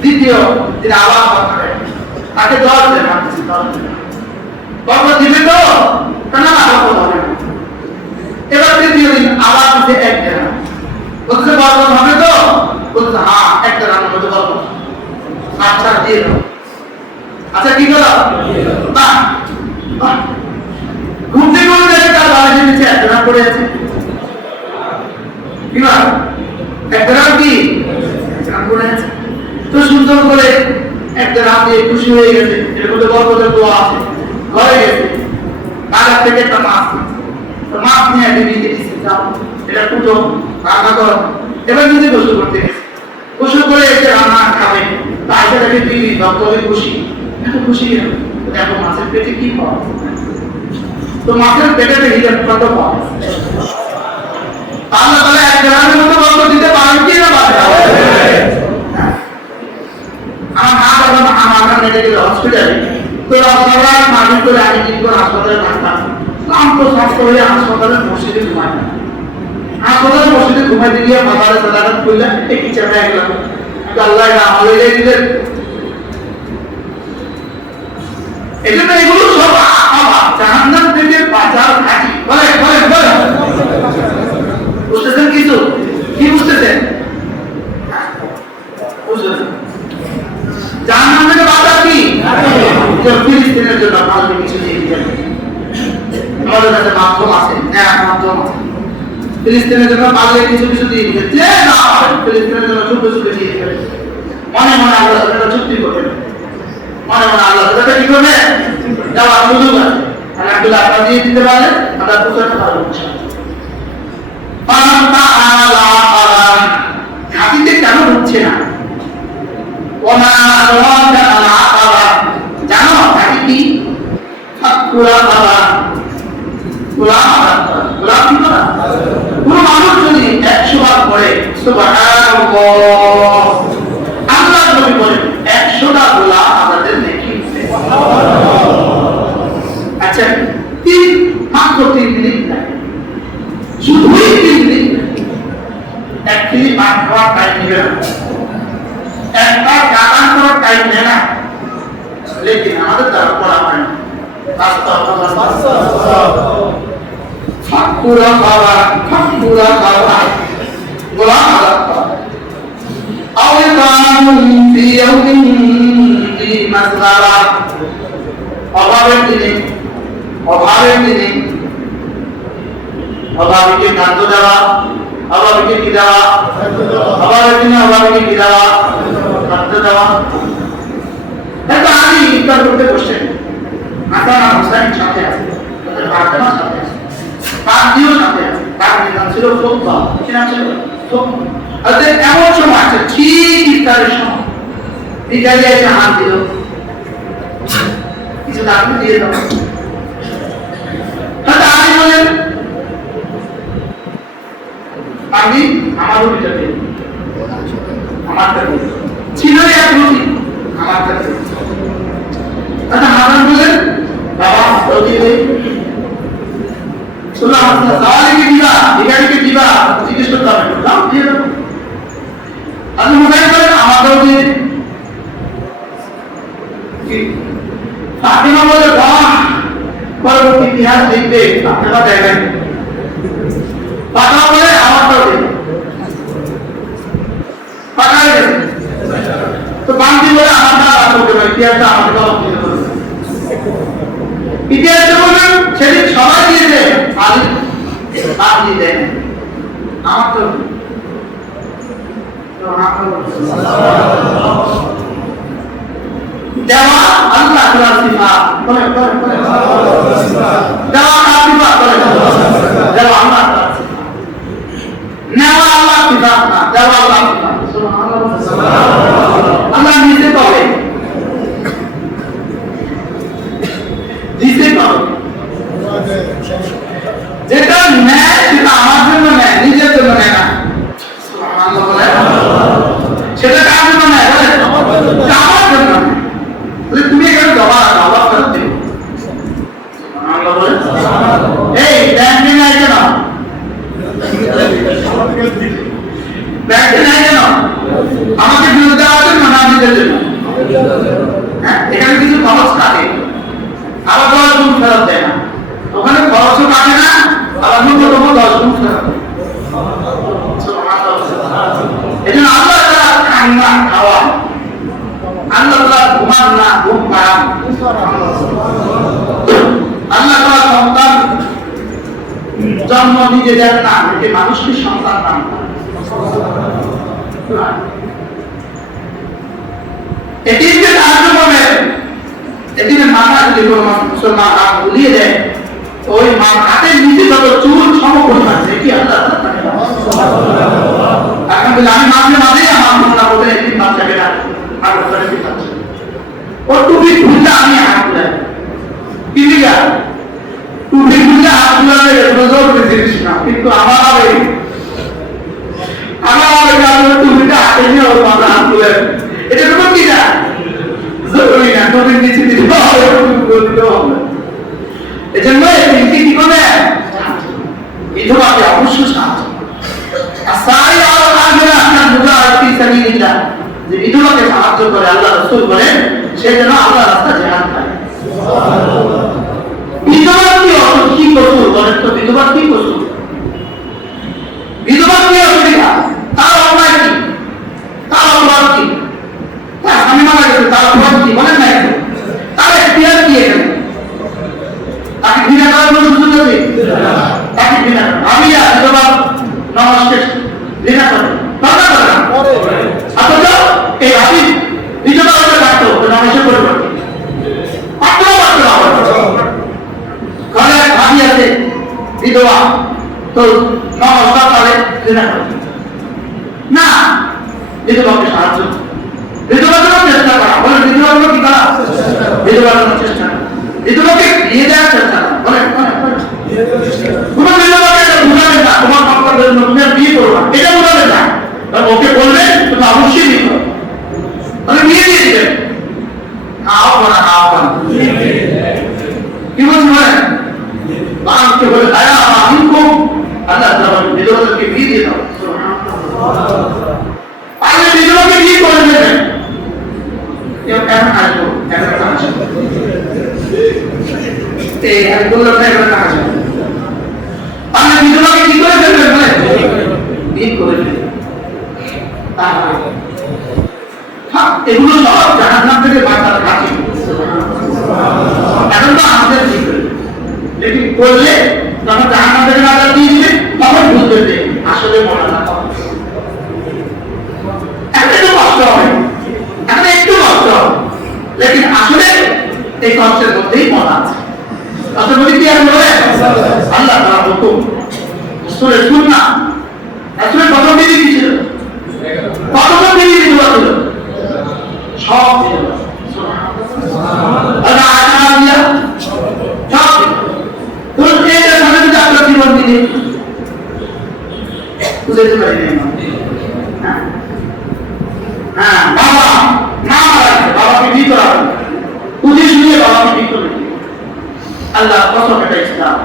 দ্বিতীয় দিন আবার তাকে 10 দেন, বরকত দিবে তো না বরকত হবে না। এবার তৃতীয় দিন আবার দিতে 1 দেন, বলছে বরকত হবে তো, বলছে হ্যাঁ 1 দেন মধ্যে বরকত। আচ্ছা দিয়ে দাও, আচ্ছা কি করো না ঘুরতে ঘুরতে তার বাড়ির নিচে 1 দেন পড়ে আছে, কি না 1 দেন কি পড়ে আছে। তো সুন্দর করে 1 দেন দিয়ে খুশি হয়ে গেছে, এর মধ্যে বরকতের দোয়া আছে, ঘরে গেছে, বাজার থেকে একটা মাছ নিয়ে দিদি দিয়েছে, যাও এটা কুটো রান্না করো। এবার নিজে গোসল করতে গেছে, গোসল করে এসে রান্না খাবে, তাই তাকে দিদি দপ্তরে খুশি, এত খুশি কেন? দেখো মাছের পেটে কি পাওয়া, তো মাছের পেটে হিরের কত পাওয়া। আল্লাহ তাআলা 1 গ্রামের মতো বরকত দিতে পারেন কি না পারেন? আমার মা বাবা আমার মেডিকেল হসপিটালে, তো সবাই মাঝে করে আমি কিন্তু হাসপাতালে থাকতাম, তো স্বাস্থ্য হয়ে হাসপাতালের মসজিদে ঘুমাই, হাসপাতালের মসজিদে ঘুমাইতে গিয়ে বাবারে সালাত করলে একই চাপে গেলাম, আল্লাহ আমলে দিলেন। এই জন্য এগুলো সব জাহান্নাম থেকে বাঁচার থাকি। বলে বলে বলে বুঝতেছেন কিছু? কি বুঝতেছেন? বুঝতেছেন জাহান্নাম থেকে বাঁচার কি? ফিলিস্তিনের জন্য ভালো কিছু দিয়ে দিবেন, আমাদের কাছে মাধ্যম আছে, মাধ্যম আছে, ফিলিস্তিনের জন্য পারলে কিছু কিছু দিয়ে দিবেন, যে না ফিলিস্তিনের জন্য ছোট ছোট দিয়ে দিবেন, মনে মনে আল্লাহর সাথে চুক্তি করবেন, মনে মনে আল্লাহর সাথে কি করবে দেওয়ার সুযোগ আছে, আলহামদুলিল্লাহ আপনারা দিয়ে দিতে পারলেন, আমরা বুঝতে পারবো। হাতিতে কেন হচ্ছে না? জানো হাতি কি? কোন মানুষ যদি 100 বার পড়ে সুবহানাল্লাহ, আল্লাহ নবী বলেন 100টা গোলাম আমাদের নেকি। আচ্ছা মাত্র 3 মিনিট লাগে, শুধুই 3 মিনিট, 1 মিনিট ভাত খাওয়ার টাইম নেবে না, একটা গান করার টাইম নেয় না, লেকিন আমাদের দ্বারা পড়া হয় না। ফাকুরা খাওয়া গোলাম আলাদা খাওয়া আওয়ে কানুন ফি ইয়াউমিন ফি মাসগারা, অভাবের দিনে অভাবীকে খাদ্য দেওয়া, অভাবীকে কি দেওয়া, অভাবের দিনে অভাবীকে কি দেওয়া, খাদ্য দেওয়া। এটা আমি ইফতার করতে বসছেন, হাসান আর হোসেন সাথে আছে, তাদের বাগদামা সাথে আছে, কাজীও সাথে আছে, তার নাম ছিল ফোকবা, কি নাম ছিল? ফোকবা। আর এমন সময় আছে ঠিক ইফতারের সময়, ইটালি এসে হাত দিল, কিছু দাবি দিয়ে দাও। আমি বলেন আমি আমারও বিচারে আমার কাছে ছিল এক রুটি আমার কাছে আচ্ছা হারান বলেন বাবা রুটি নেই শুনলাম আপনার দাওয়ালিকে দিবা ভিখারিকে দিবা জিজ্ঞেস করতে হবে দাও দিয়ে দেবো আপনি মোবাইল করেন আমাকেও দিয়ে ফাতিমা বলে বাহ পরবর্তী ইতিহাস লিখবে আপনারা দেখবেন ফাতিমা বলে আমারটাও দিন পাকাই গেছে তো বান্দি বলে আমারটা করতে পারে ইতিহাসটা আমাকে দাও ইতিহাসটা বলবেন সেদিন সবাই দিয়েছে আলী বাদ দিয়ে দেয় আমার তো দেওয়া আল্লাহ তাআলার সিফাত বলে দেওয়া কার সিফাত বলে দেওয়া আল্লাহ তাআলার সিফাত নেওয়া আল্লাহর সিফাত না দেওয়া আল্লাহর সিফাত সুবহানাল্লাহ আল্লাহ নিজে বলে দিতে পারো যেটা নেয় সেটা আমার জন্য নেয় নিজের জন্য নেয় না সুবহানাল্লাহ বলে সেটা কার জন্য নেয় বলে আমার জন্য বলে তুমি এখানে জমা রাখো আল্লাহ ফেরত দিবে সুবহানাল্লাহ বলে এই ব্যাংকে নাই কেন ব্যাংকে নাই কেন আমাকে বিরুদ্ধে দেওয়ার জন্য না নিজের জন্য হ্যাঁ এখানে কিছু খরচ কাটে আবার 10 গুণ ফেরত দেয় না ওখানে খরচও কাটে না আবার ন্যূনতম 10 গুণ ফেরত দেয় এজন্য আল্লাহ তাআলা খান না খাওয়া আল্লাহ তাআলা ঘুমান না ঘুম পাড়ান আল্লাহ তাআলা সন্তান জন্ম নিজে দেন না একে মানুষকে সন্তান দান করেন এটি যে সাহায্য করবে এটি মাথা যদি কোনো মুসলমান হাত বুলিয়ে দেয় ওই মা হাতের নিচে যত চুল সমপরিমাণ এটি আল্লাহ আলহামদুলিল্লাহ আমি মাঝে মাঝে আমার মনে বলে একদিন বাচ্চাকে ডাকি আর ওখানে দিচ্ছি ও টুপি খুললে আমি হাত তুলে কি লিখা টুপি খুললে হাত তুলে রোজও জিনিস না কিন্তু আমার টুপিটা হাতে নিয়ে ওর মাথা হাত তুলে এটা তো কি না জরুরি না টুপির নিচে দিতে হবে এজন্য এটি কি করে বিধবাকে অবশ্যই সাহায্য আসাই আর আগেরা আপনার মুজাহিদ সাবিলিল্লাহ যে বিধবাকে সাহায্য করে আল্লাহ রাসূল বলেন সে যেন আল্লাহর রাস্তায় জিহাদ করে সুবহানাল্লাহ বিধবা কি কসুর বলেন তো বিধবা কি কসুর বিধবা কি অসুবিধা তার অন্যায় কি তার অপরাধ কি তার স্বামী মারা গেছে তার অপরাধ কি বলেন না তার এখতিয়ার কি এখানে তাকে ঘৃণা করার কোনো সুযোগ আছে তাকে ঘৃণা আমি বিধবা নমস্কার ঘৃণা করে কথা বলে না অথচ এই হাবিব বিধবা হতে পারতো নমস্কার করে পারতো ঘরে ভাবি আছে বিধবা তো নমস্কার তাহলে ঘৃণা করে না বিধবাকে সাহায্য বিধবার জন্য চেষ্টা করা বলে বিধবার জন্য কি করা বিধবার জন্য চেষ্টা করা বিধবাকে দিয়ে দেওয়ার চেষ্টা করা বলেন তোমার বিধবাকে বুঝাবে না তোমার বাচ্চাদের নতুন বিয়ে করবা এটা বুঝাবে না ওকে বলবে তুমি অবশ্যই দিতে হবে তাহলে বিয়ে দিয়ে দিবেন কি বলছি বলেন বাংকে বলে আয়া আমি খুব আল্লাহ বিধবাদেরকে বিয়ে দিয়ে দাও আগে বিধবাকে বিয়ে করে দেবেন কেউ কেন আসবো এখন আসবো এই আমি বললাম না এখন আসবো আগে বিধবাকে কি করে দেবেন বলে বিয়ে করে দেবেন এগুলো সব জাহান্নাম থেকে বাঁচার কাছে এখন তো আমাদের ঠিক লেকিন করলে যখন জাহান্নাম থেকে বাঁচার দিয়ে দিবে তখন বুঝবে যে আসলে মনে না একটু কষ্ট হবে এখন একটু কষ্ট হবে লেকিন আসলে এই কষ্টের মধ্যেই মনে আছে কষ্টের মধ্যে কি আর বলে আল্লাহ তাআলা হুকুম সূরা সুন্না আসলে কত বিধি ছিল কত বিধি ছিল সব আল্লাহ আল্লাহ দিয়া সব তোর এই যে সামনে যে আপনার জীবন দিলে বুঝতে পারি না আমি ঠিক করে দিই। আল্লাহ কসম এটা ইসলাম।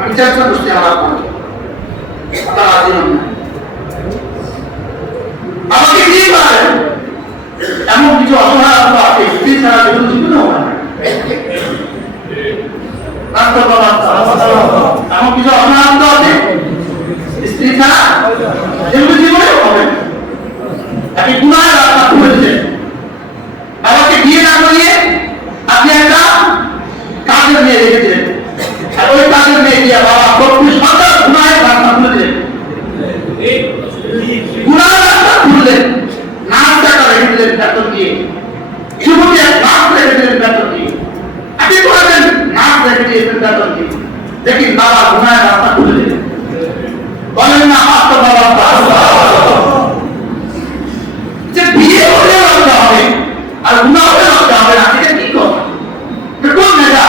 আমি চেষ্টা করছি আমার আপনাকে আপনার রাজি হন না। আমাকে কি পারেন এমন কিছু অসহায় আছে স্ত্রী ছাড়া যেগুলো জীবনে হয় না। এমন কিছু অসহায় আছে স্ত্রী ছাড়া যেগুলো জীবনে হবে না। আপনি গুনাহের রাস্তা খুলে দিলেন, বাবাকে বিয়ে না করিয়ে আপনি একটা কাজের মেয়ে রেখে দিলেন, আর ওই কাজের মেয়ে দিয়ে বাবা প্রত্যেক সন্তান গুনাহের রাস্তা খুলে দিলেন, গুনাহের রাস্তা খুললেন, নাচটা রেখে দিলেন বেতন দিয়ে, যুবতী নাচ রেখে দিলেন বেতন দিয়ে, আপনি করেছেন নাচ রেখে দিয়েছেন বেতন দিয়ে, দেখি বাবা গুনাহের রাস্তা খুলে দিলেন। বলেন না বাস্তব বাবা যে বিয়ে হলে রাখতে হবে আর গুনাহ হলে রাখতে হবে না, এটা কি কথা? এটা কোন মেধা?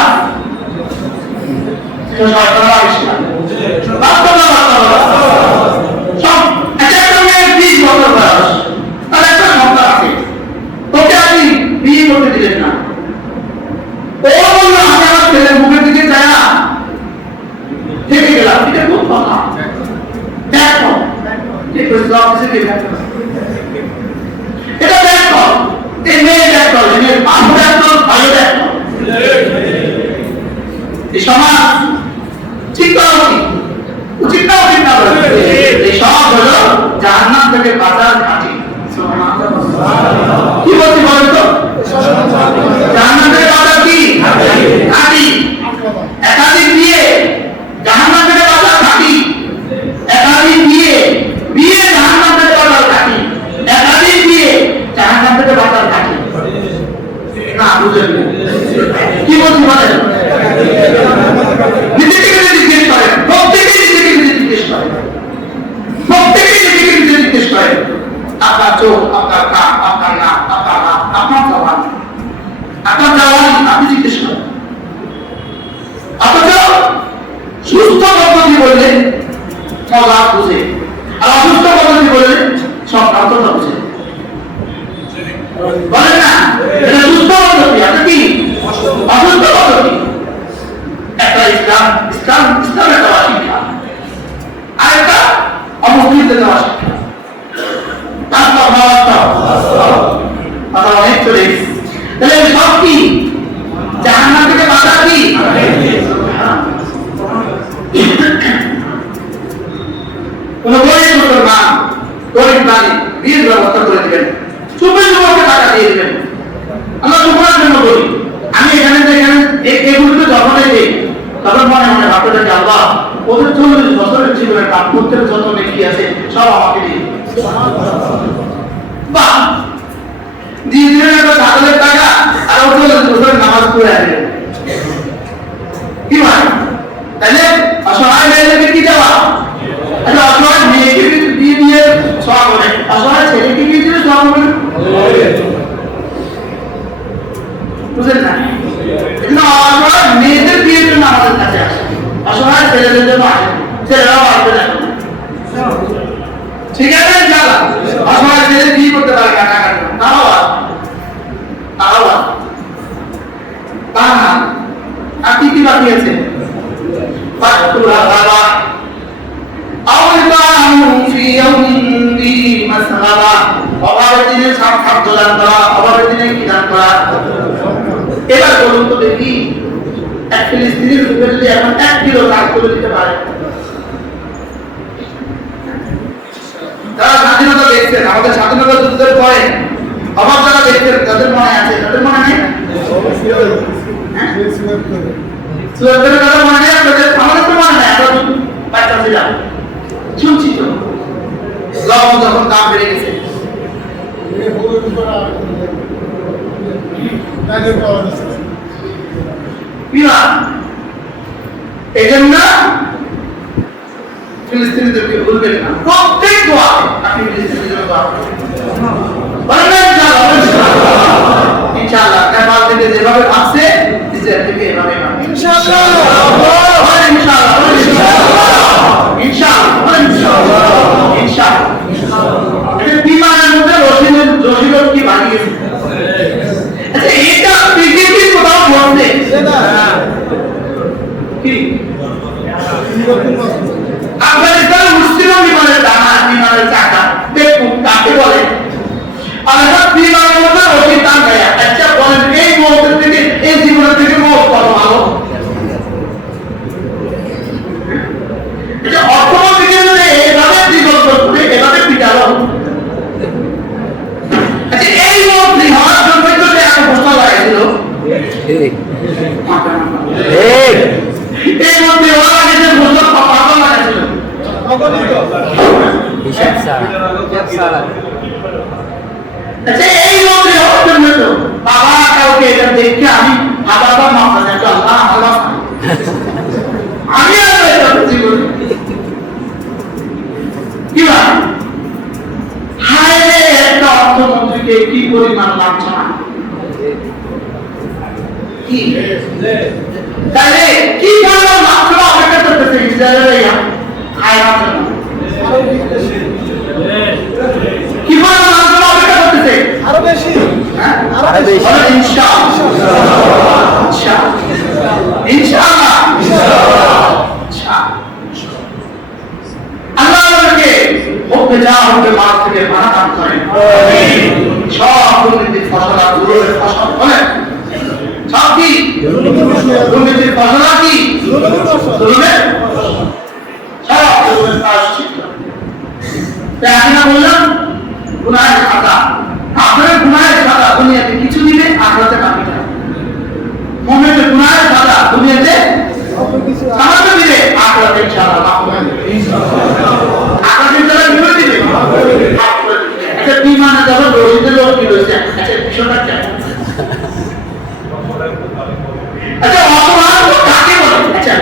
সব একটা মেয়ের 20 বছর বয়স, তার একটা সন্তান আছে, তোকে আপনি বিয়ে করতে দিলেন না। ও বললো আমি আমার ছেলের মুখের দিকে চাই না, থেকে গেলাম। এটা খুব কথা দেখো ঠিক আছে, এটা দেখো এই মেয়ে দেখো, মেয়ের বাপ দেখো, ভালো দেখো। এই সমাজ ঠিক করা উচিত না উচিত না? এই সব হলো জাহান্নাম থেকে বাঁচার ঘাঁটি। কি বলছি বলেন তো? জাহান্নাম থেকে বাঁচার কি ঘাঁটি? একাধিক বিয়ে জাহান্নাম থেকে বাঁচার ঘাঁটি, একাধিক বিয়ে বিয়ে জাহান্নাম থেকে বাঁচার ঘাঁটি, একাধিক বিয়ে জাহান্নাম থেকে বাঁচার ঘাঁটি। না বুঝলেন কি বলছি বলেন? নিজেকে নিজে জিজ্ঞেস করেন, প্রত্যেকে নিজেকে নিজে জিজ্ঞেস করেন, প্রত্যেকে নিজেকে নিজে জিজ্ঞেস করেন। আপনার চোখ, আপনার কান, আপনার নাক, আপনার হাত, আপনার জবান, আপনার জবান আপনি জিজ্ঞেস করেন। অথচ সুস্থ পদ্ধতি বললে মজা বুঝে, আর অসুস্থ পদ্ধতি বললে সব অর্থটা বুঝে। বলেন না এটা সুস্থ পদ্ধতি, এটা কি অসুস্থ পদ্ধতি? একটা ইসলামে দেওয়া শিক্ষা, আর একটা অমুসলিমদের দেওয়া শিক্ষা। অনেক চলে তাহলে সব কি জাহান্নাম থেকে বাঁচা কি? কোন গরিব মুসলমান গরিব নারী বিয়ের ব্যবস্থা করে দিবেন, চুপে চুপে টাকা দিয়ে দিবেন। আমরা চুপার জন্য বলি, আমি এখানে এগুলোকে যখনই দিই তখন মনে মনে ভাবতে থাকি আল্লাহ ওদের 40 বছরের জীবনের দাম্পত্যের যত নেকি আছে সব আমাকে দিই। বাহ, দিয়ে দিলেন একটা ছাগলের টাকা আর ও 40 বছরের নামাজ পড়ে আসবে। কি মানে তাহলে অসহায় মেয়েদেরকে কি দেওয়া? আচ্ছা অসহায় মেয়েকে দিয়ে দিয়ে সব হবে, অসহায় ছেলেকে দিয়ে দিয়ে সব হবে, বুঝলেন না? কিন্তু অসহায় মেয়েদের বিয়ের জন্য আমাদের কাছে আসে, অসহায় ছেলেদের জন্য আসে, ছেলেরাও আসবে না। ঠিক আছে, ইনশাআল্লাহ অসহায় ছেলে বিয়ে করতে পারে না টাকার জন্য, তাও আর কি কি বাকি আছে? অভাবের দিনে খাদ্য দান করা, অভাবের দিনে কি দান করা? এবার বলুন তো দেখি, এক ফিলিস্তিনির রূপে যদি এখন 1 কিলো দান করে দিতে পারে, যারা স্বাধীনতা দেখছেন, আমাদের স্বাধীনতা যুদ্ধের পরে অভাব যারা দেখছেন, তাদের মনে আছে, তাদের মনে নেই? সুয়েজের কথা মনে নেই আপনাদের? আমাদের তো মনে নেই, আমরা বাচ্চা ছিলাম, শুনছি তো লবণ যখন দাম বেড়ে গেছে। এই জন্য ফিলিস্তিনিদেরকে ভুলবেন না, প্রত্যেক দোয়া আপনি ফিলিস্তিনিদের জন্য দোয়া করবেন। ইনশাআল্লাহ নেপাল থেকে যেভাবে ভাবছে ইসরায়েল থেকে এভাবে ভাববে ইনশাআল্লাহ। এটা বিমানের মধ্যে রশিদ কি বানিয়েছে? আচ্ছা এটা পৃথিবীর এই মধ্যে ওরা গেছে বললো পাগল লাগাছিল হিসাব ছাড়া আচ্ছা এই মধ্যে ওর জন্য তো বাবা কাউকে এটা দেখে আমি বাবা মাথা দেখো আল্লাহ আল্লাহ আমি আর এটা জীবন কি বা হায় রে একটা অর্থমন্ত্রীকে কি পরিমাণ লাঞ্ছনা কি তাহলে কি পরিমাণ লাঞ্ছনা অপেক্ষা করতেছে ইসরায়েলের হায় লাঞ্ছনা কি পরিমাণ লাঞ্ছনা অপেক্ষা করতেছে আরো বেশি আরো বেশি ইনশাআল্লাহ আল্লাহ আমাদেরকে হোক যা হবে মাছ থেকে মানা দান করেন সব দুর্নীতির ফসল আর জুলুমের ফসল বলেন সব কি দুর্নীতির ফসল আর কি জুলুমের সব জুলুমের প্রায়শ্চিত্ত তাই আমি না বললাম গুনাহের খাতা আপনার গুনাহের খাতা দুনিয়াতে কিছু দিবে আখেরাতে বাকি যাবে মুমিনের গুনাহের খাতা দুনিয়াতে সামান্য দিবে আখেরাতে ইনশাআল্লাহ মাফ করে দেবে আখেরাতে যারা দিবে দিবে আচ্ছা বিমানে যখন রশিদের লোক কি হয়েছে আচ্ছা বিষয়টা কেন আচ্ছা অপরাধ কাকে বলে আচ্ছা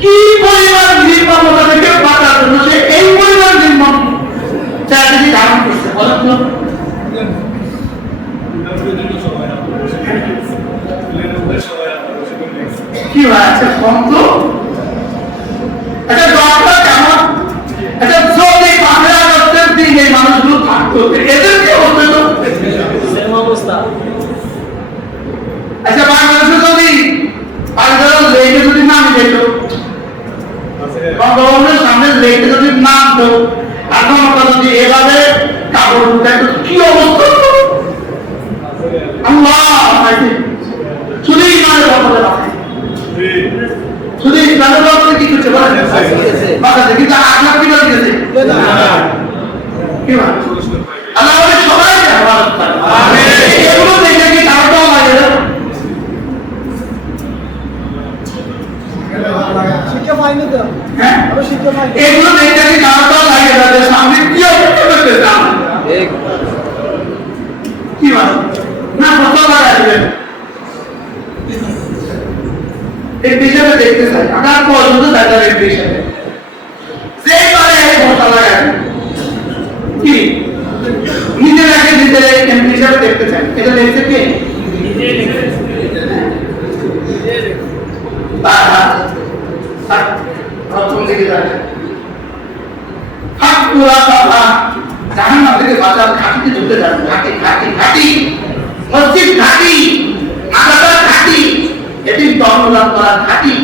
কি পরিমাণ নির্মমতা থেকে বাঁচার জন্য সে এই পরিমাণ নির্মম চাকরি ধারণ করছে বলেন তো কি আছে কম তো আচ্ছা ডক্টর কেমন আচ্ছা যদি 15 দিন এই মানুষগুলো থাকতো এদের কি হতো তো সেম অবস্থা আচ্ছা বাংলাদেশে যদি বাংলাদেশের লেগে যদি নাম যেত গভর্নমেন্টের সামনে লেগে যদি নাম তো এখন আমরা যদি এভাবে কাপড় উঠাই তো কি অবস্থা আল্লাহ শুধু ইমানের বদলে আছে শুধু ইসলামের বদলে কি করছে বলেন বাঁচাতে কিন্তু আখলাখ কি বলে গেছে কি বলে আল্লাহ আমাদের সবাইকে হেফাজত করে এগুলো দেখে কি তারটাও লাগে শিক্ষা পাইনি তো হ্যাঁ আরো শিক্ষা পাইনি এগুলো দেখে কি তারটাও লাগে তাদের সামনে কি অপেক্ষা করতে চান কি বলে না কত লাগাইবেন এই বিষয়টা দেখতে চাই আপনার পর্যন্ত দেখা এই বিষয়টা যে পারে এই ভোটা লাগায় কি নিজের আগে নিজের এই বিষয়টা দেখতে চাই এটা দেখতে কে প্রথম দিকে যায় হাত পুরা সাফা জাহান্নাম থেকে বাঁচার ঘাটিতে ঢুকে যান ঘাটি ঘাটি ঘাটি মসজিদ ঘাটি মাদ্রাসা ঘাটি এটিম তহবিল করার ঘাটি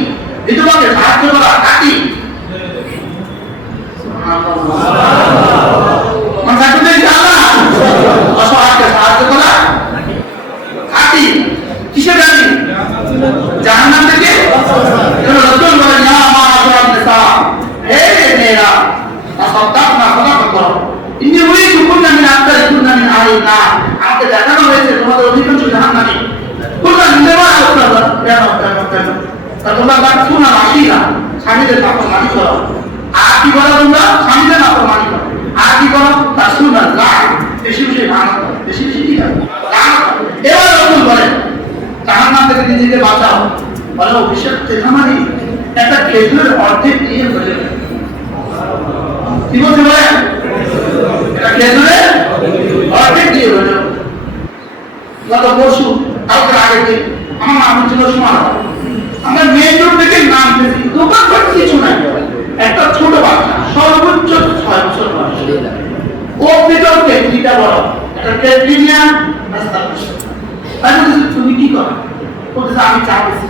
বিধবাকে সাহায্য করা ঘাটি অসহায়কে সাহায্য করা ঘাটি কিসের ঘাটি জাহান্নাম থেকে রসুল বলেন না মা আসরাত নিসা হে মেয়েরা তাসাদদাকনা সাদাকা করো ইন্নী উরিদু কুন্না মিন আখতারিকুন্না মিন আহলিন নার আমাকে দেখানো হয়েছে তোমাদের অধিকাংশ জাহান্নামী কুন্না নিমা আসরাত কেন তোমরা বাকুনা আসিরা স্বামীদের নাফরমানি করো আর কি করো তোমরা স্বামীদের নাফরমানি করো আর কি করো তাসুনা লান বেশি বেশি লানত করো বেশি বেশি কি করো লানত এবার রসুল বলেন জাহান্নাম থেকে নিজেকে বাঁচাও বলে অভিষেক চেহামানি একটা খেজুরের অর্ধেক দিয়ে হয়ে কি বলতে বলেন একটা খেজুরের অর্ধেক দিয়ে হয়ে গত পরশু কালকে আগের দিন আমার নাম ছিল সময় আমরা মেন রোড থেকে নামতেছি দোকান ঘর কিছু নাই একটা ছোট বাচ্চা সর্বোচ্চ 6 বছর বয়স ও ভিতর কেটলিটা বড় একটা কেটলি নিয়ে রাস্তা বসে তাই বলছে তুমি কি করো বলছে আমি চা দিছি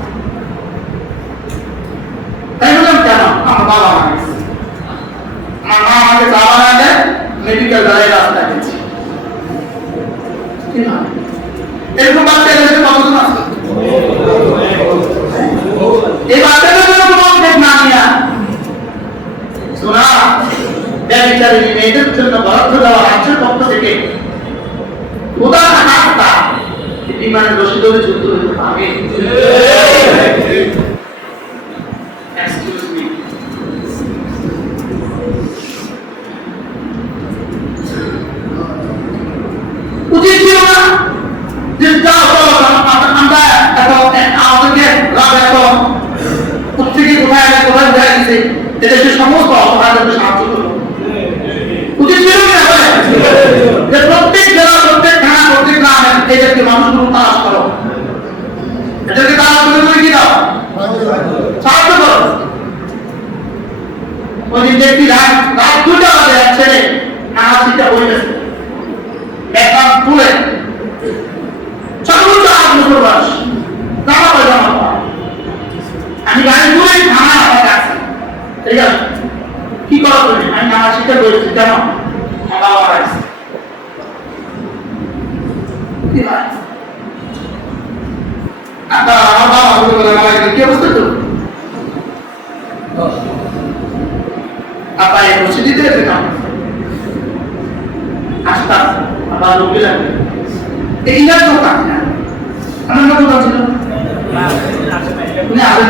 তাই বললাম কেন আমার বাবা মারা গেছে আমার মা আমাকে চা বানায় দেয় মেডিকেল গাড়ি রাস্তা গেছি এরকম বাচ্চা এসে কতজন আছে এই বাচ্চাদের জন্য কোনো উদ্যোগ না নিয়া শোনা ব্যবচারী মেয়েদের জন্য বরাদ্দ দেওয়া রাজ্যের পক্ষ থেকে খোদা হাসতা ইমানের রশিদ ধরে যুদ্ধ হতে পারবে এটাকে তারা করে কি দাও সাহায্য করো। ওই দিন দেখি রাত 2টা বাজে এক ছেলে নামাজটা বই গেছে একদম তুলে সর্বোচ্চ 8 বছর বয়স জামা পায়জামা আমি গাড়ি তুলে থানা আমার কাছে ঠিক আছে কি করো তুমি আমি নামাজ শিখতে বলেছি জানো বাবা আছে কি ভাই আচ্ছা আমার বাবা বলে বলে কি অবস্থা তো apa yang mesti diterima asta apa lu bilang ingat tuh kan anak kamu kan sih ini ada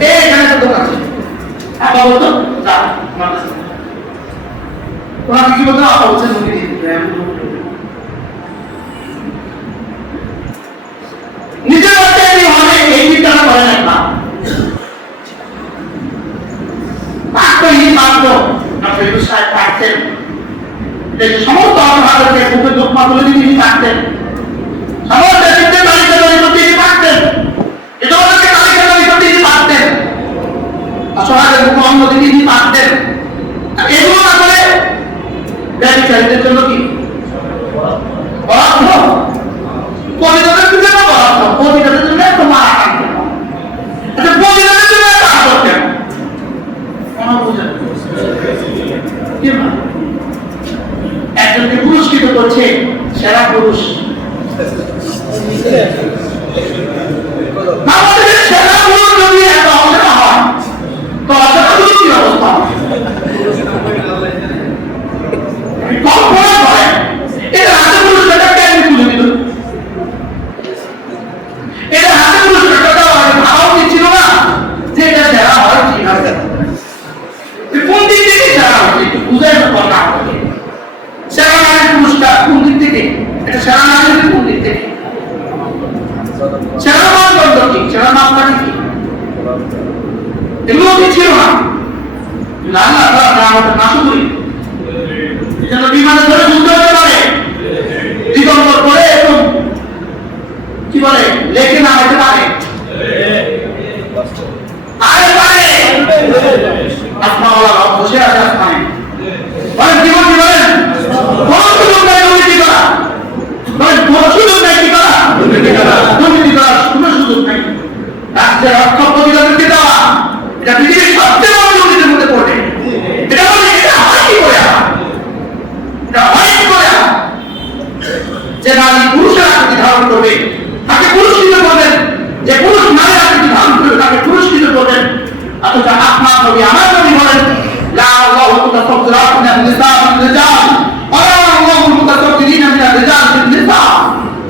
nih jangan tuh kan apa betul tak malas orang gigi betul apa betul mungkin নিজের বাচ্চা নিয়ে অনেক এই চিন্তা করে না ini mampu, tapi itu saya praktek. Jadi semua orang harus berkumpul untuk maklum ini praktek. Semua dari kita balik ke dalam ini praktek. Itu orang kita balik ke dalam ini praktek. Asal ada bukan orang ini praktek. Itu apa boleh? Dari cerita itu lagi. Orang tu, kau tidak ada juga orang tu, kau tidak ada juga kemarahan. Ada kau tidak ada juga apa pun. একজনকে পুরস্কৃত করছে সেরা পুরুষ আমাদের সেরা পুরুষ যদি এত অসুবিধা হয় তো অসুবিধা কি অবস্থা কল্পনা করে এটা হাতে পুরস্কারটা কেন তুলে দিল এটা হাতে পুরস্কারটা ভাবা উচিত ছিল না যে এটা সেরা হয় ঠিক আছে কোন দিক থেকে সেরা হচ্ছে বুঝাই না সেরা নারীর পুরস্কার কোন দিক থেকে এটা সেরা নারীর কোন দিক থেকে সেরা মানদণ্ড কি সেরা মাপকাঠি কি এগুলো কি ছিল না না না না আমাদের না শুধুই যেন বিমানে ধরে যুদ্ধ হতে পারে দিগম্বর করে এবং কি বলে লেখে না হতে পারে আরে পারে আসমাওয়ালা বসে আছে আসমানে বলেন জীবন কি বলেন কোন সুযোগ নাই দুর্নীতি করা বলেন কোন সুযোগ নাই কি করা দুর্নীতি করা কোনো সুযোগ নাই রাষ্ট্রের অর্থ প্রতিযোগিতা দেওয়া এটা পৃথিবীর সবচেয়ে বড় দুর্নীতির মধ্যে পড়ে এটা বলে এটা হয় কি করে এটা হয় কি করে যে নারী পুরুষের আকৃতি ধারণ করবে তাকে পুরস্কৃত করবেন যে পুরুষ নারীর আকৃতি ধারণ করবে তাকে পুরস্কৃত করবেন অথচ আপনার নবী আমার নবী বলেন লা আল্লাহু মুতাসাদ্দিরাত মিনাল নিসা মিন রিজাল ওয়া লা আল্লাহু মুতাসাদ্দিরিনা মিনাল রিজাল মিন নিসা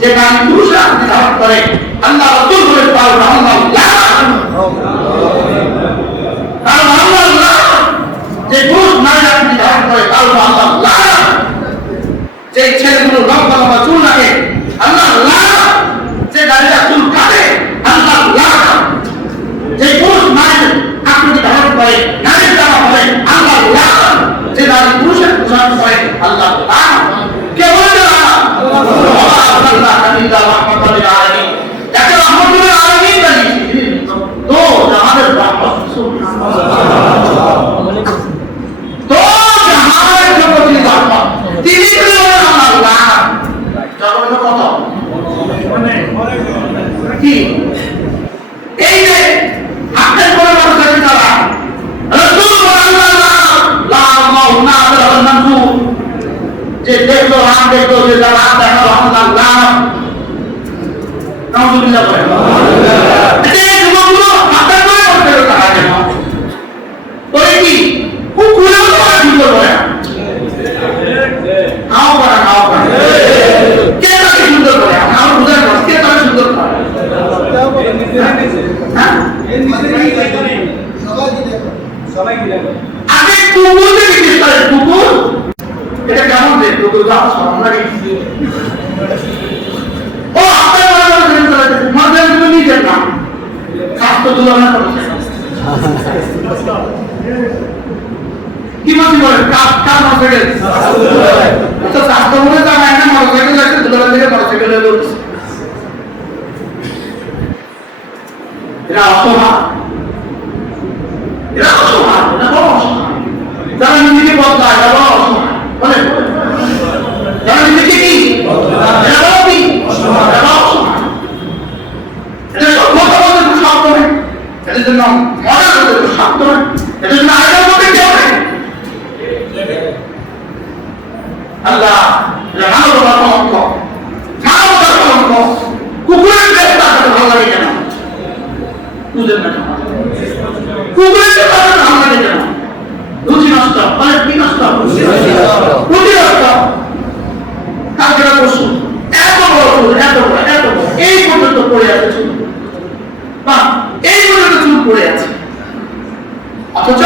যে নারী পুরুষের আকৃতি ধারণ করে আল্লাহ রাসূল বলেন আল্লাহ আল্লাহ যে পুরুষ নারীর আকৃতি ধারণ করে আল্লাহ আল্লাহ যে ছেলেগুলো লম্বা লম্বা চুল রাখে আল্লাহ আল্লাহ যে নারীরা চুল কাটে আল্লাহ আল্লাহ যে পুরুষ নারীর আকৃতি ধারণ করে নারীর জামা পরে আল্লাহ আল্লাহ যে নারী পুরুষের পোশাক পরে আল্লাহ আল্লাহ কে বলে আল্লাহ আল্লাহ হামিদা রাহমাতুল আলামিন যাকে রাহমাতুল আলামিন বলি তো আমাদের রহমত সুবহানাল্লাহ তো জাহানের জন্য তিনি রহমত তিনি বলেন আল্লাহ জগতের কথা কি এই যে আপনার কোন মানুষ আছে তারা রাসূল আল্লাহ যে দেখলো রাম দেখলো যে যারা দেখলো আল্লাহ নাউযুবিল্লাহ বলেন এই যুবকগুলো আপনার করে করতে তারা কেন ওই কি কুকুরেও তো সুন্দর বলে খাও করে কে তাকে সুন্দর করে আমার বুঝার কে তাকে সুন্দর করে আগে কুকুরকে জিজ্ঞেস করে কুকুর এটা কেমন দেখ কুকুর যা আমরা ও আপনার মজার তুমি নিজের নাম স্বাস্থ্য তুলনা করছে কি বলছি বলেন কার মোটরসাইকেল তো স্বাস্থ্য মনে জানা না মোটরসাইকেল আছে তুলনা থেকে মোটরসাইকেল হয়ে উঠছে এরা অসহায়, এরা অসহায়, এরা বড় অসহায়। যারা নিজেকে বদলায় এরা বড় অসহায়। বলেন যারা নিজেকে কি এরা বড় কি এরা বড় অসহায়। এটা সভ্যতা বলতে কোনো শব্দ নেই, এটার জন্য মডেল বলতে কোনো শব্দ নেই, এটার জন্য আইডল বলতে কেউ নেই। আল্লাহ মানবতার কলঙ্ক, মানবতার কলঙ্ক। কুকুরের চেষ্টা করতে ভালো লাগে কেন? বুঝেন না কুকুরের চেষ্টা করতে ভালো লাগে কেন? রুচি নষ্ট, মানে কি নষ্ট? রুচি নষ্ট। কালকে পশু এত বড় চুল, এত বড়, এত বড়, এই পর্যন্ত পড়ে আছে চুল, বা এই পর্যন্ত চুল পড়ে আছে, অথচ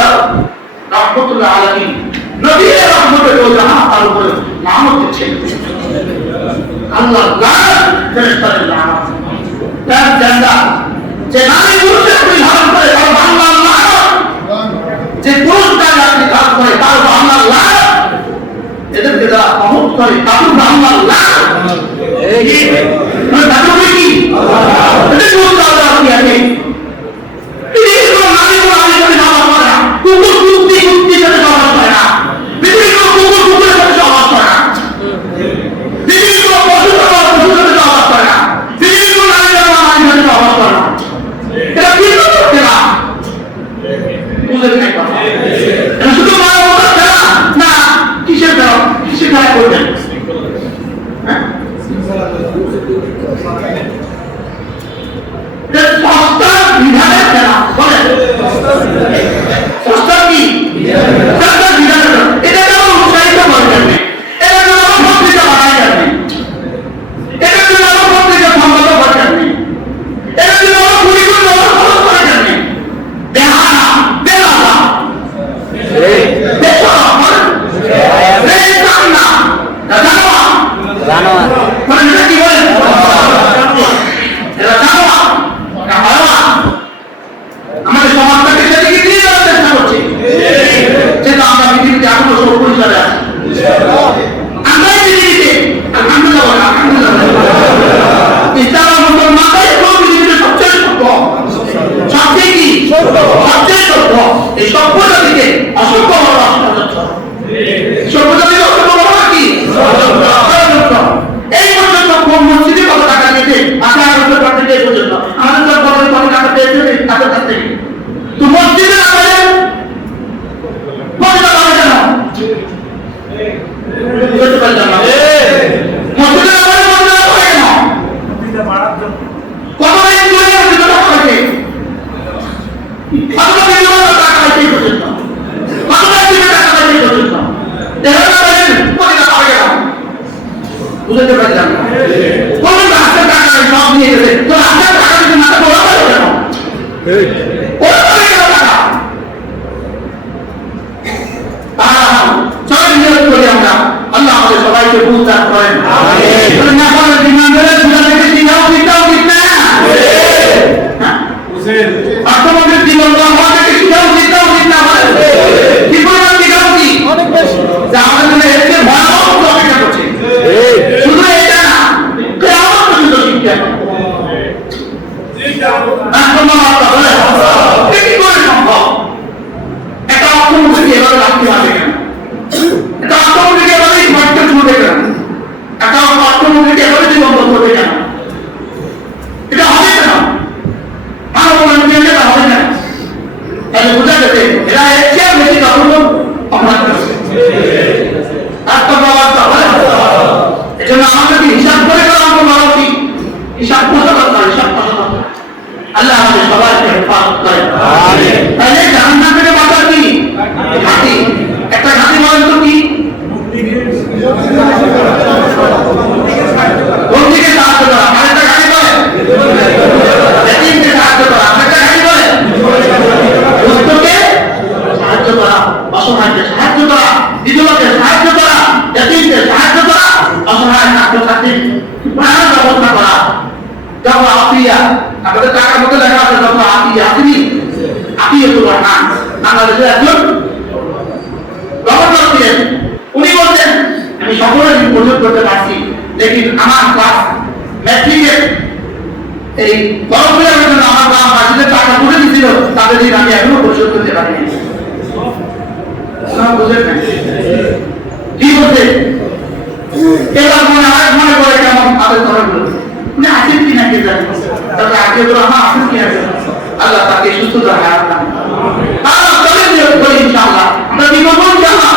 রহমতুল্লাহ আলামিন নবী রহমতের ওজাহা তার উপরে নামত দিচ্ছেন। আল্লাহ ফেরেশতাদের নাম তার জান্না যে নারী পুরুষের পরিধান করে তার বাংলা আল্লাহ, যে পুরুষটা আপনি কাজ করে তার বাংলা আল্লাহ, এদেরকে যারা অমুক করে তার বাংলা আল্লাহ। তাদের কি এটা বলতে হবে আপনি আগে কুকুর কুকুর কুকুর সাথে সমাজ হয় না, বিভিন্ন কুকুর কুকুরের সাথে সমাজ হয় না, বিভিন্ন পশু পশুর সাথে সমাজ হয় না, বিভিন্ন নারী নারীর সাথে সমাজ হয় না। এটা ভিন্ন করছে না, বুঝলেন না কথা? এটা শুধু মানবতার খেলা না, কিসের খেলা? কিসের খেলা করবেন? সস্তা বিধানের খেলা বলেন, সস্তা কি সস্তা বিধানের খেলা। এটা যেমন উৎসাহিত করবেন, এটা যেমন পত্রিকা বানাই যাবেন, এটা যেমন পত্রিকা সম্পাদক করবেন, এটা যেমন পরিবার খরচ করে যাবেন, দেহানা বেলানা আমাদের সমাজটাকে সেদিকে নিয়ে যাওয়ার চেষ্টা করছে, সেটা আমরা পৃথিবীতে এখনো সর্বপরিসরে আছি। আমরাই পৃথিবীতে আলহামদুলিল্লাহ ইসলাম মুসলমানরাই পৃথিবীতে সবচেয়ে সভ্য, সবচেয়ে কি সবচেয়ে সভ্য। এই সভ্যতা থেকে অসভ্য বড় সভ্যতা থেকে অসভ্য বড় কি এই পর্যন্ত কোন মসজিদে কত টাকা দিয়েছে? 18 বছর থেকে এই পর্যন্ত আমাদের তো বড় কত টাকা পেয়েছে তাদের কাছ থেকে। তো মসজিদে আমাদের মসজিদে আমাদের কেন বুঝতে পারলাম না, মসজিদে আমাদের মসজিদে হয় কেন? কত টাকা দিয়ে মসজিদে টাকা হয়েছে? কত টাকা দিয়ে টাকা হয়েছে এই পর্যন্ত? কত টাকা দিয়ে টাকা হয়েছে এই পর্যন্ত? এভাবে বলেন মসজিদে হয় কেন? বুঝতে পারলাম না। কোন রাস্তার টাকা সব নিয়ে গেছে, তো রাস্তার টাকা দিতে মাথা বলা হয় কেন? ওরা করে কেন টাকা? সবাই নিয়োগ করি আমরা, আল্লাহ আমাদের সবাইকে বুঝদার করেন। না করার দিনের সুরা থেকে শিখাও শিখাও ঠিক না? অর্থমন্ত্রীর জীবন আমাদেরকে শিখাও শিখাও ঠিক না? কি পরিমাণ শিখাও কি অনেক বেশি, যা আমাদের জন্য এর চেয়ে ভয়াবহ অপেক্ষা করছে। শুধু এটা না, কেয়ামত পর্যন্ত শিক্ষা কি করে সম্ভব? একটা অর্থমন্ত্রীকে এভাবে রাখতে হবে কেন? একটা অর্থমন্ত্রীকে এভাবে ঘরটা ছুটে কেন? একটা অর্থমন্ত্রীকে এভাবে জীবন করবে কেন? এটা হবে কেন? মানব এটা হবে কেন? তাহলে বোঝা গেছে এরা এর চেয়ে বেশি কখনো অপরাধ করছে। এজন্য আমাদেরকে হিসাব করে করা বলা উচিত, হিসাব কষা দরকার, হিসাব কষা দরকার। আল্লাহ আমাদের সবাইকে হেফাজত করেন। তাহলে জাহান্নাম থেকে বাঁচার কি ঘাঁটি? একটা ঘাঁটি বলেন তো কি? কোন দিকে সাহায্য করা? আরেকটা ঘাঁটি বলেন এতিমকে সাহায্য করা, আরেকটা ঘাঁটি বলেন দুস্থকে সাহায্য করা, অসহায়কে সাহায্য করা, বিধবাকে সাহায্য করা, এতিমকে সাহায্য করা, অসহায় ছাত্রছাত্রীর পড়ানোর ব্যবস্থা করা। যখন আপিয়া আপনাদের টাকার মধ্যে লেখা আছে, যখন আপিয়া আপনি আপিয়া তো রহমান বাংলাদেশের একজন গভর্নর ছিলেন। উনি বলছেন আমি সকলের পরিশোধ করতে পারছি, লেকিন আমার ক্লাস ম্যাট্রিকের এই বরফের জন্য আমার গ্রাম বাসীদের টাকা তুলে দিছিল, তাদের ঋণ আমি এখনো পরিশোধ করতে পারিনি। বুঝলেন না কি বলছে? এবার আরেক মনে করে কেমন তাদের ধরনগুলো উনি আছেন কিনা কে জানেন, তারপরে আগে আছেন কিনা আল্লাহ তাকে সুস্থতা হায়াত দান করুন। ইনশাআল্লাহ আমরা কি করবো? ইনশাআল্লাহ